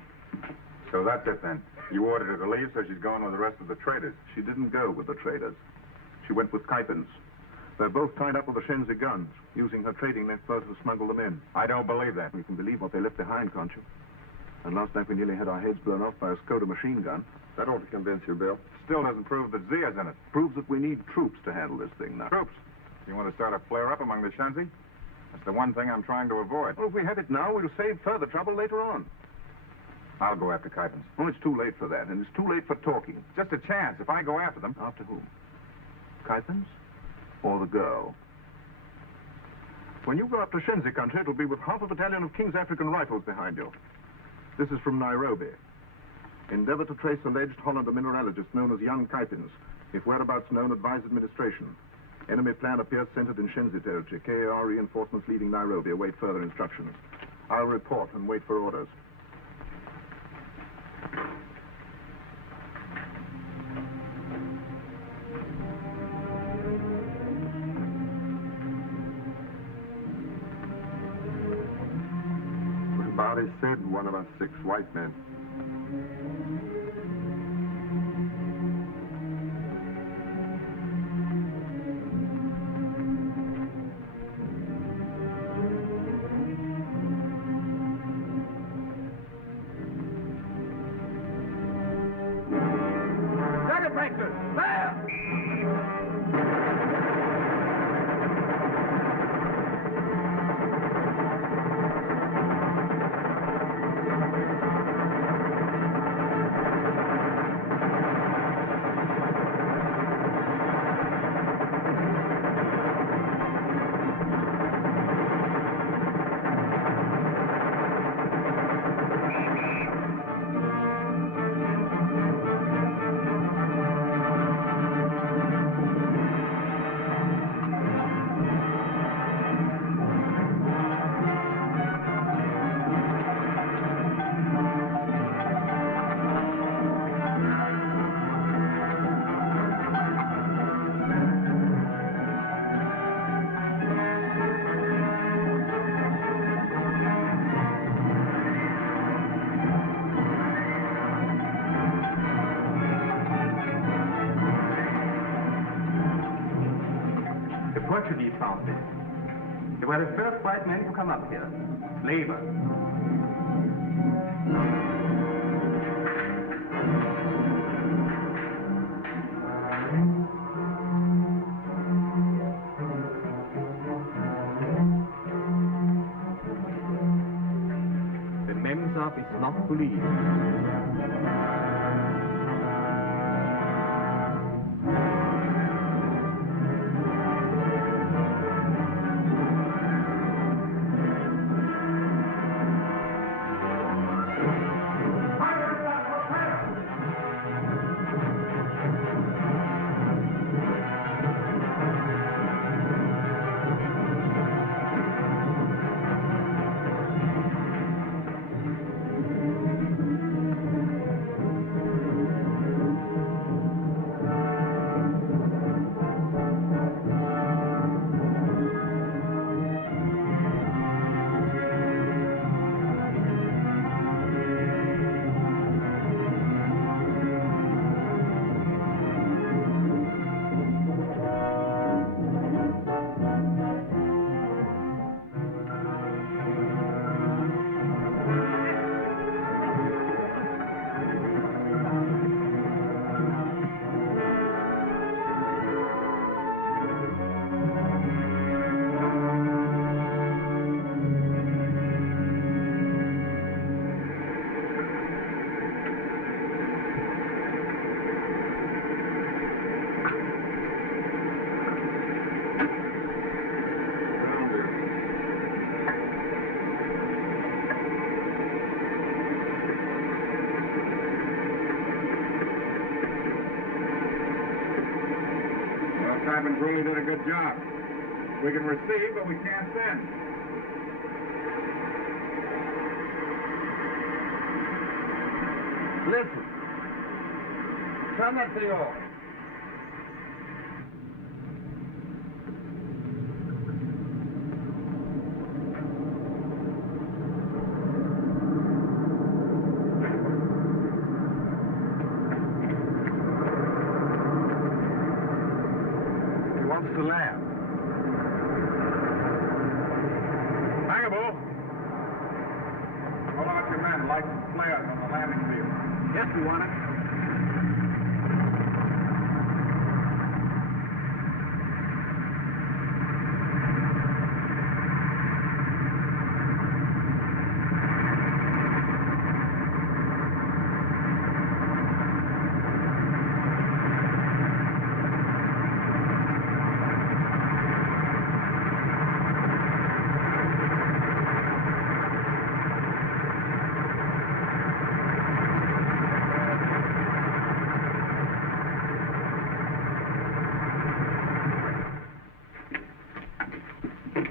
So that's it then. You ordered her to leave, so she's going with the rest of the traders. She didn't go with the traders. She went with Kuypens. They're both tied up with the Shenzi guns, using her trading network to smuggle them in. I don't believe that. You can believe what they left behind, can't you? And last night we nearly had our heads blown off by a Skoda machine gun. That ought to convince you, Bill. Still doesn't prove that Zia's in it. Proves that we need troops to handle this thing now. Troops? You want to start a flare-up among the Shenzi? That's the one thing I'm trying to avoid. Well, if we have it now, we'll save further trouble later on. I'll go after Kuypens. Oh, it's too late for that, and it's too late for talking. Just a chance. If I go after them... After whom? Kuypens? Or the girl? When you go up to Shenzi country, it'll be with half a battalion of King's African Rifles behind you. This is from Nairobi. Endeavor to trace alleged Hollander mineralogist known as young Kuypens. If whereabouts known, advise administration. Enemy plan appears centered in Shenzi territory. KAR reinforcements leaving Nairobi. Await further instructions. I'll report and wait for orders. Barré said one of us 6 white men. Circuit breaker! There! Portuguese found this. They were the first white men to come up here. Slavers. The Mem's office not believe. Cabot's really did a good job. We can receive, but we can't send. Listen. Turn that thing off. To land. Cabot! Hold out your men, light some flares on the landing field. Yes, we want it.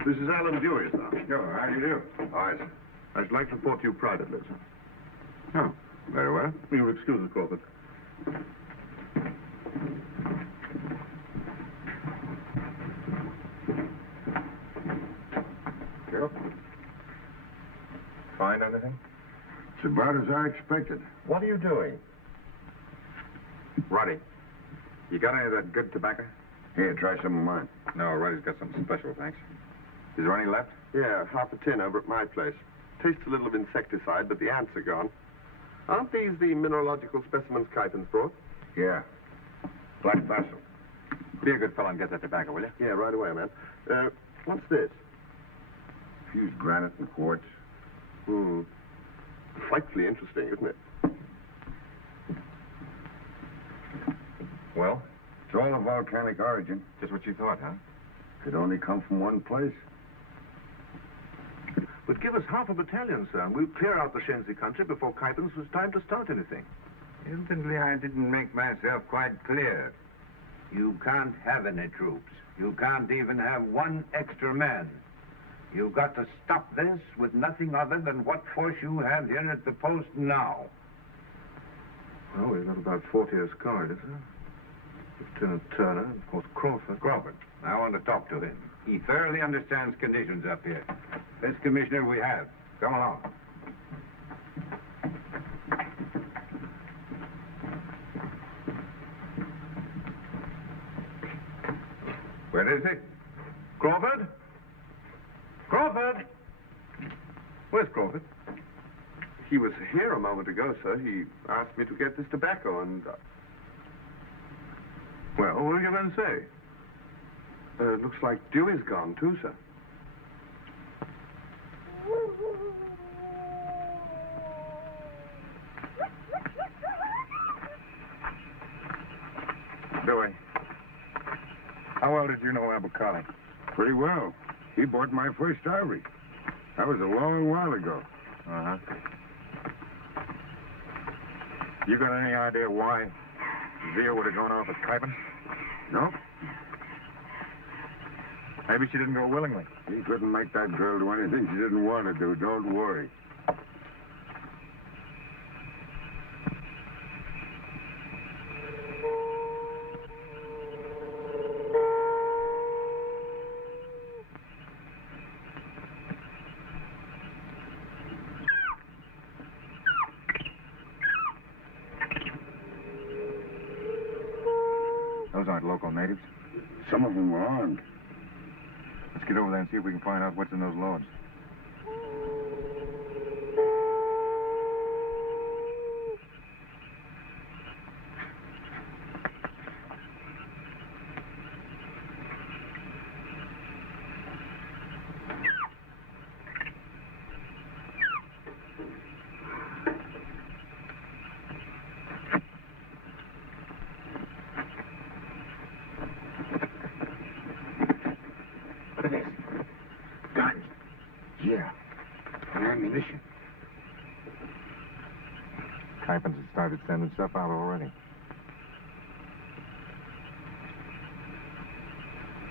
This is Alan Dewey, sir. Sure, how do you do? All right, sir. I'd like to report to you privately, sir. Oh, very well. You'll excuse us, Crawford. Sure. Find anything? It's about as I expected. What are you doing? Roddy, you got any of that good tobacco? Here, try some of mine. No, Roddy's got something special, thanks. Is there any left? Yeah, half a tin over at my place. Tastes a little of insecticide, but the ants are gone. Aren't these the mineralogical specimens Kypin's brought? Yeah. Black basil. Be a good fellow and get that tobacco, will you? Yeah, right away, man. What's this? Fused granite and quartz. Frightfully interesting, isn't it? Well, It's all of volcanic origin. just what you thought, huh? Could only come from one place. But give us half a battalion, sir, and we'll clear out the Shenzi country before Kypin's was time to start anything. Evidently, I didn't make myself quite clear. You can't have any troops. You can't even have one extra man. You've got to stop this with nothing other than what force you have here at the post now. Well, we've got about 40 as guard, isn't it? Lieutenant Turner, and of course Crawford. Crawford, I want to talk to him. He thoroughly understands conditions up here. Best commissioner we have. Come along. Where is he? Crawford? Crawford? Where's Crawford? He was here a moment ago, sir. He asked me to get this tobacco, and... Well, what are you going to say? It looks like Dewey's gone, too, sir. well did you know Abukali? Pretty well. He bought my first ivory. That was a long while ago. Uh-huh. You got any idea why Zia would have gone off with Kaipen? No? Maybe she didn't go willingly. He couldn't make that girl do anything she didn't want to do. Don't worry. Those aren't local natives. Some of them were armed. Let's get over there and see if we can find out what's in those loads. Kaipen's had started sending stuff out already.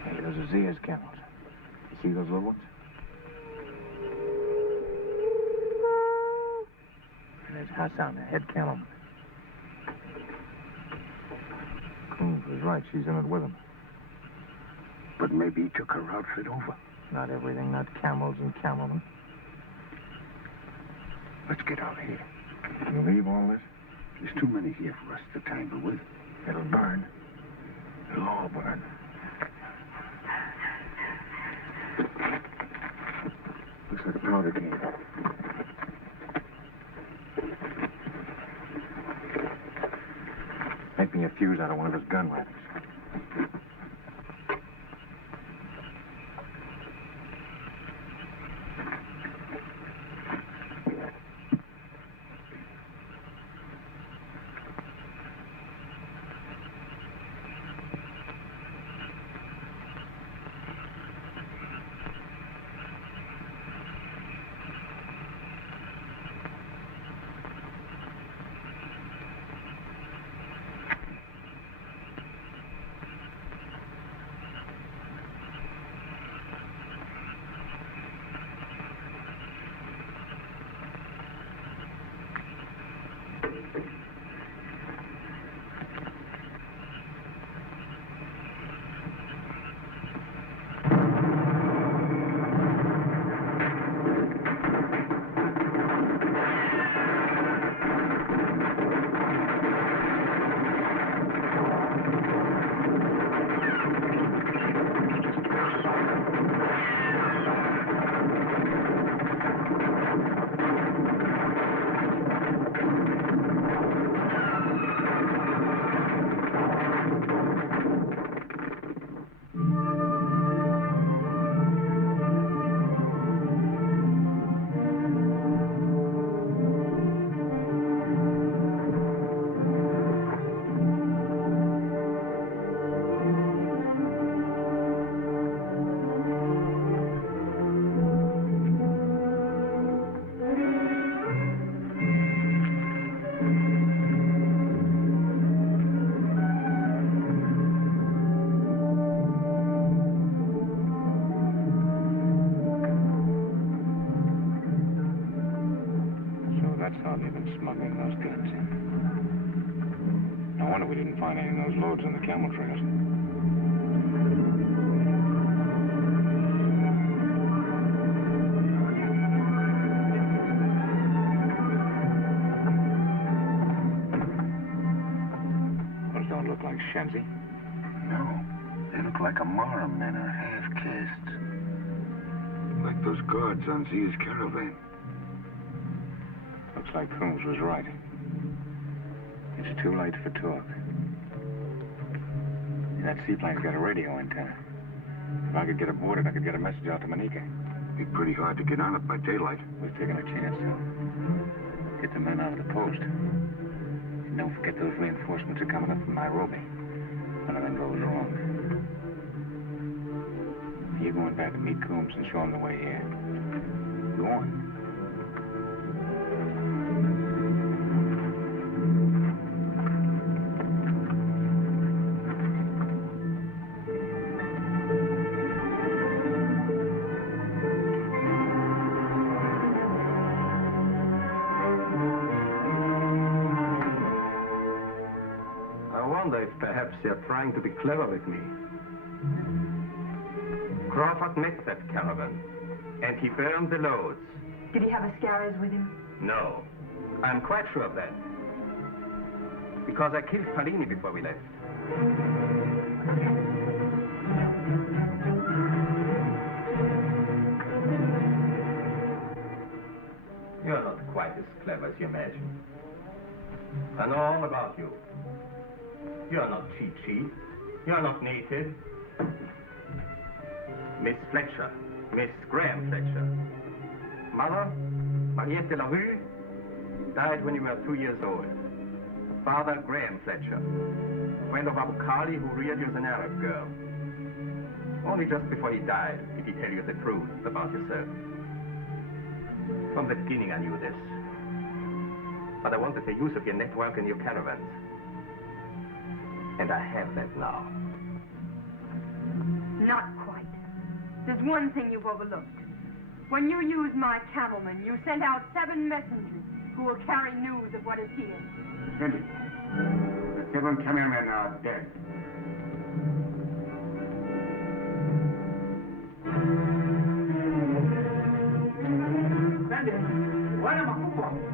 Hey, those are Zia's camels. You see those little ones? And there's Hassan, the head cattleman. Coombs was right. She's in it with him. But maybe he took her outfit over. Not everything, not camels and camelmen. Let's get out of here. You leave all this? There's too many here for us to tangle with. It'll burn. It'll all burn. Looks like a powder keg. Make me a fuse out of one of his gun wrappers. Smuggling those guns in. No wonder we didn't find any of those loads on the camel trails. Those don't look like Shenzi. No. They look like Amara men or half-castes. Like those guards on Zia's caravan. Looks like Coombs was right. It's too late for talk. That seaplane's got a radio antenna. If I could get aboard it, I could get a message out to Manika. It'd be pretty hard to get on it by daylight. We've taken a chance, though. Get the men out of the post. And don't forget those reinforcements are coming up from Nairobi. When anything goes wrong. You're going back to meet Coombs and show him the way here. Go on. Perhaps you're trying to be clever with me. Crawford met that caravan, and he burned the loads. Did he have a scarers with him? No. I'm quite sure of that. Because I killed Palini before we left. You're not quite as clever as you imagine. I know all about you. You're not Chi-Chi. You're not native. Miss Fletcher. Miss Graham Fletcher. Mother, Mariette de la Rue, died when you were 2 years old. Father, Graham Fletcher. Friend of Abu Khali, who reared you as an Arab girl. Only just before he died did he tell you the truth about yourself. From the beginning I knew this. But I wanted the use of your network and your caravans. And I have that now. Not quite. There's one thing you've overlooked. When you used my camelmen, you sent out 7 messengers who will carry news of what is here. Cindy, the 7 cameramen are dead. Sandy, why am I cool?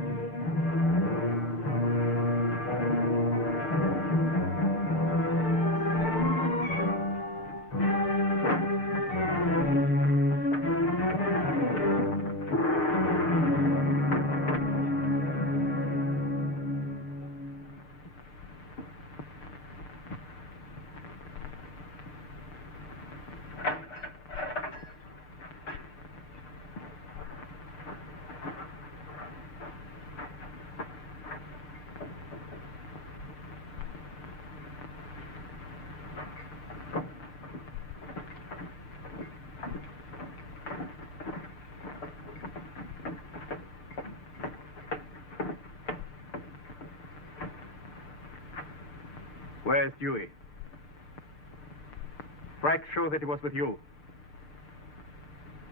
Where's Dewey? Frank, show that he was with you.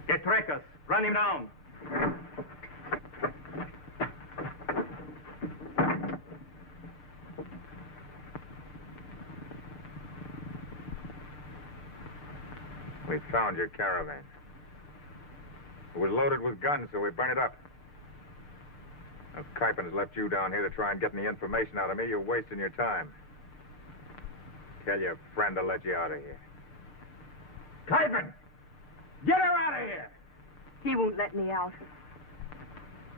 Get trackers. Run him down. We found your caravan. It was loaded with guns, so we burned it up. If Kuipen has left you down here to try and get any information out of me, you're wasting your time. Tell your friend to let you out of here. Kuipen! Get her out of here! He won't let me out.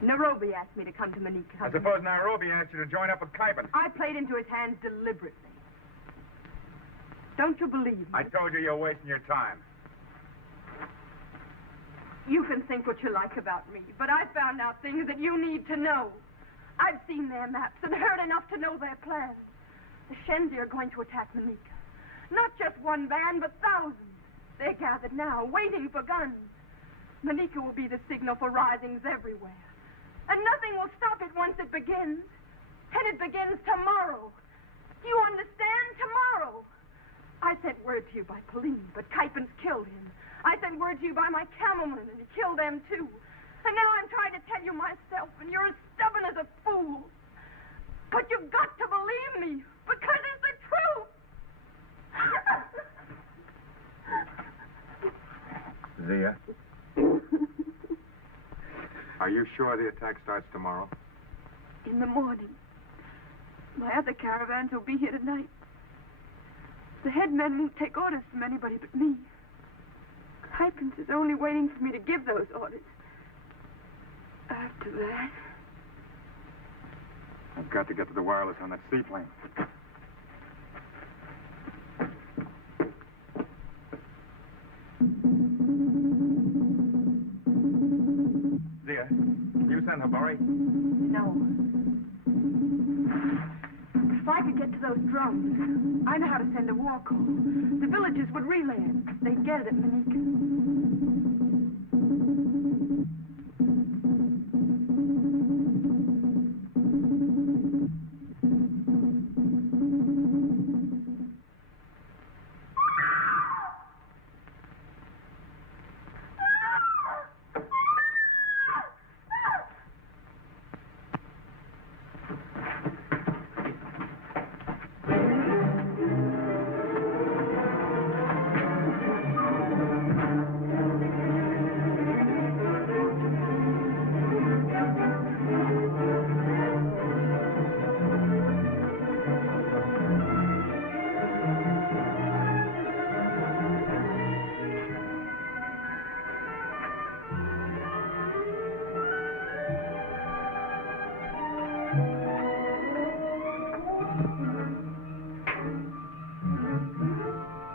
Nairobi asked me to come to Manika. I suppose Nairobi asked you to join up with Kuipen. I played into his hands deliberately. Don't you believe me? I told you you're wasting your time. You can think what you like about me, but I found out things that you need to know. I've seen their maps and heard enough to know their plans. The Shenzi are going to attack Manika. Not just one band, but thousands. They're gathered now, waiting for guns. Manika will be the signal for risings everywhere. And nothing will stop it once it begins. And it begins tomorrow. Do you understand? Tomorrow. I sent word to you by Pauline, but Kuipen's killed him. I sent word to you by my camelman, and he killed them too. And now I'm trying to tell you myself, and you're as stubborn as a fool. But you've got to believe me, because it's the truth. Zia? Are you sure the attack starts tomorrow? In the morning. My other caravans will be here tonight. The headmen won't take orders from anybody but me. Kuipen is only waiting for me to give those orders. After that... I've got to get to the wireless on that seaplane. Zia, you send her, Barré? No. If I can could get to those drums. I know how to send a war call. The villagers would relay it. They'd get it at Manika.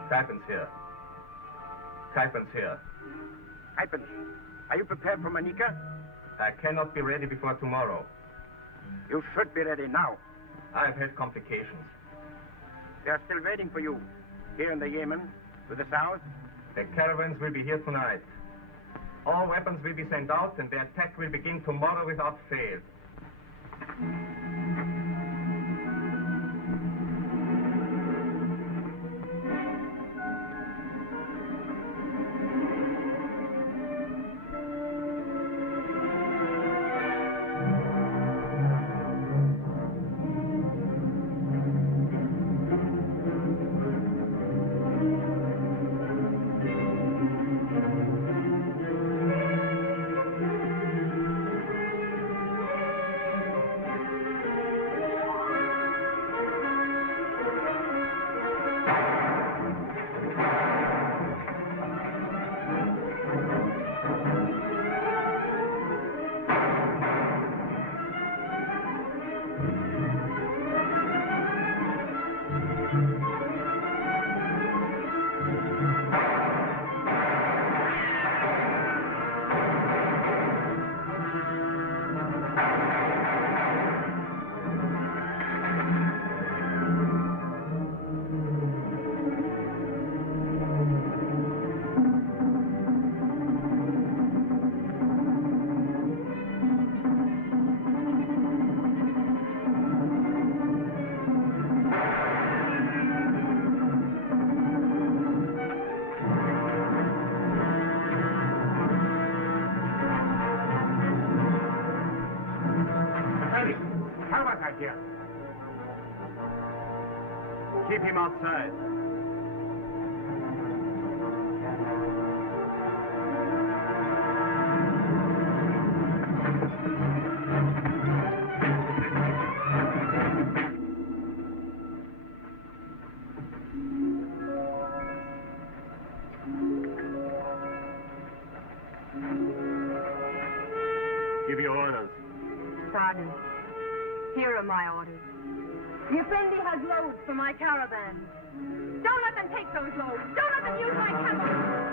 Kypen's here. Kypen's here. Kypen, are you prepared for Manika? I cannot be ready before tomorrow. You should be ready now. I've had complications. They are still waiting for you. Here in the Yemen, to the south. The caravans will be here tonight. All weapons will be sent out, and the attack will begin tomorrow without fail. Here. Keep him outside. Give your orders. Pardon. Here are my orders. The Effendi has loads for my caravan. Don't let them take those loads. Don't let them use my camels.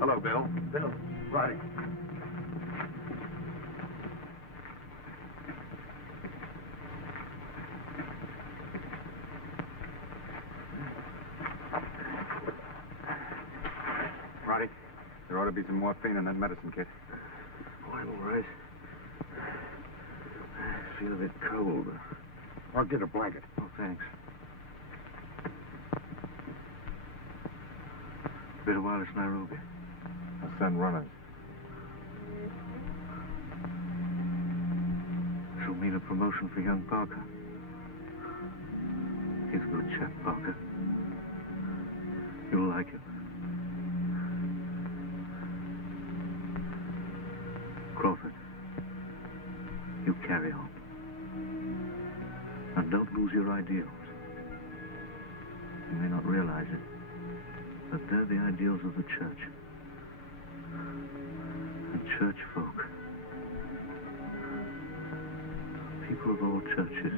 Hello, Bill. Bill, Roddy. Roddy, there ought to be some morphine in that medicine kit. Quite all right. I feel a bit cold. I'll get a blanket. Oh, thanks. Been a while since Nairobi. I'll send runners. This'll mean a promotion for young Parker. He's a good chap, Parker. You'll like him. Crawford, you carry on. And don't lose your ideals. You may not realize it, but they're the ideals of the church. And church folk. People of all churches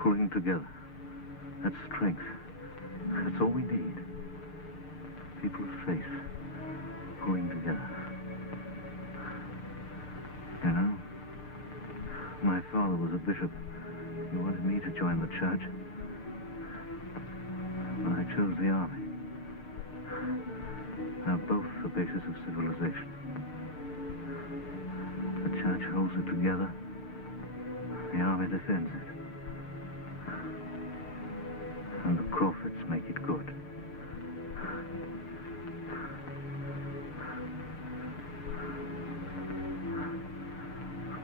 pulling together. That's strength. That's all we need. People of faith pulling together. You know, my father was a bishop. He wanted me to join the church. But I chose the army. They're both the basis of civilization. The church holds it together. The army defends it. And the Crawfords make it good.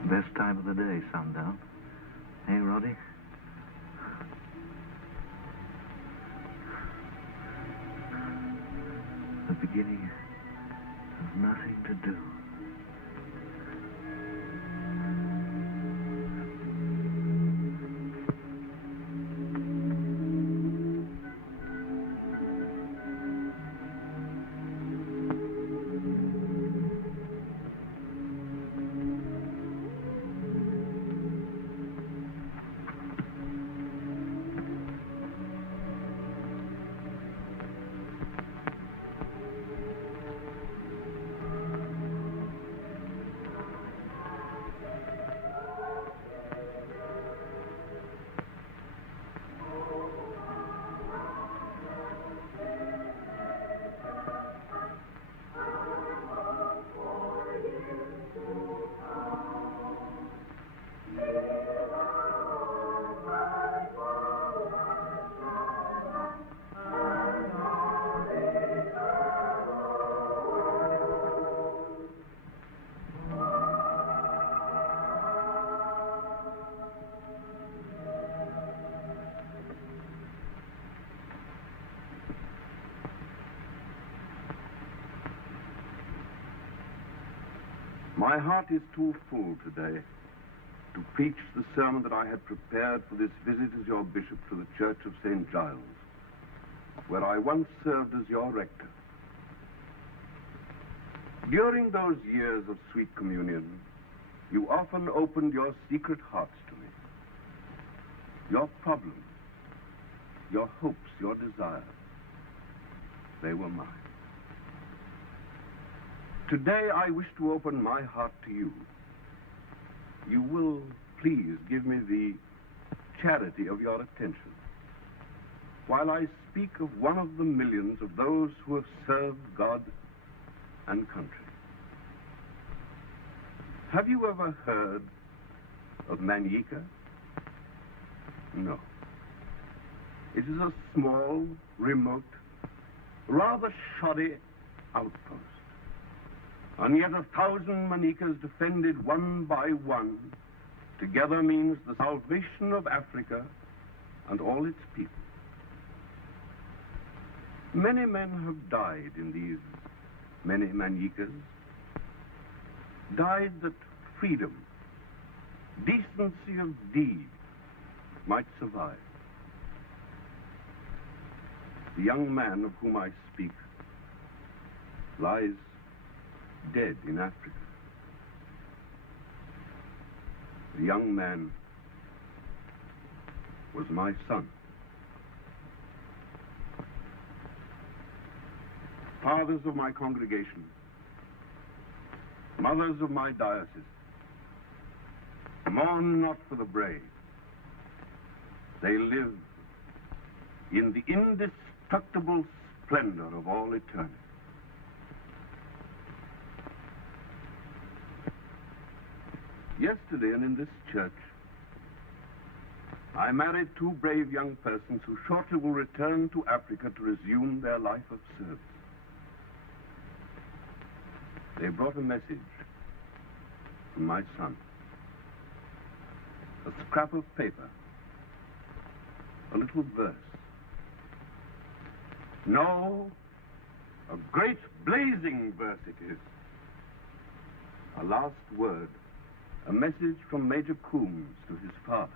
Best time of the day, Sundown. Hey, Roddy? The beginning of nothing to do. My heart is too full today to preach the sermon that I had prepared for this visit as your bishop to the Church of St. Giles, where I once served as your rector. During those years of sweet communion, you often opened your secret hearts to me. Your problems, your hopes, your desires, they were mine. Today, I wish to open my heart to you. You will please give me the charity of your attention while I speak of one of the millions of those who have served God and country. Have you ever heard of Manyika? No. It is a small, remote, rather shoddy outpost. And yet 1,000 Manikas defended one by one together means the salvation of Africa and all its people. Many men have died in these many Manikas, died that freedom, decency of deed might survive. The young man of whom I speak lies dead in Africa. The young man was my son. Fathers of my congregation, mothers of my diocese, mourn not for the brave. They live in the indestructible splendor of all eternity. Yesterday and in this church, I married two brave young persons who shortly will return to Africa to resume their life of service. They brought a message from my son. A scrap of paper, a little verse. No, a great blazing verse it is. A last word, a message from Major Coombs to his father,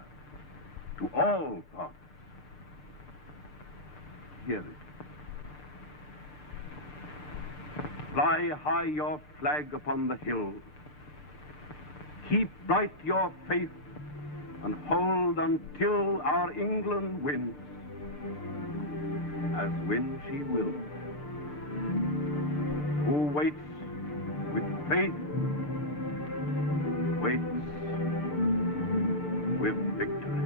to all fathers. Hear it. Fly high your flag upon the hill. Keep bright your faith and hold until our England wins, as win she will. Who waits with faith, waits with victory.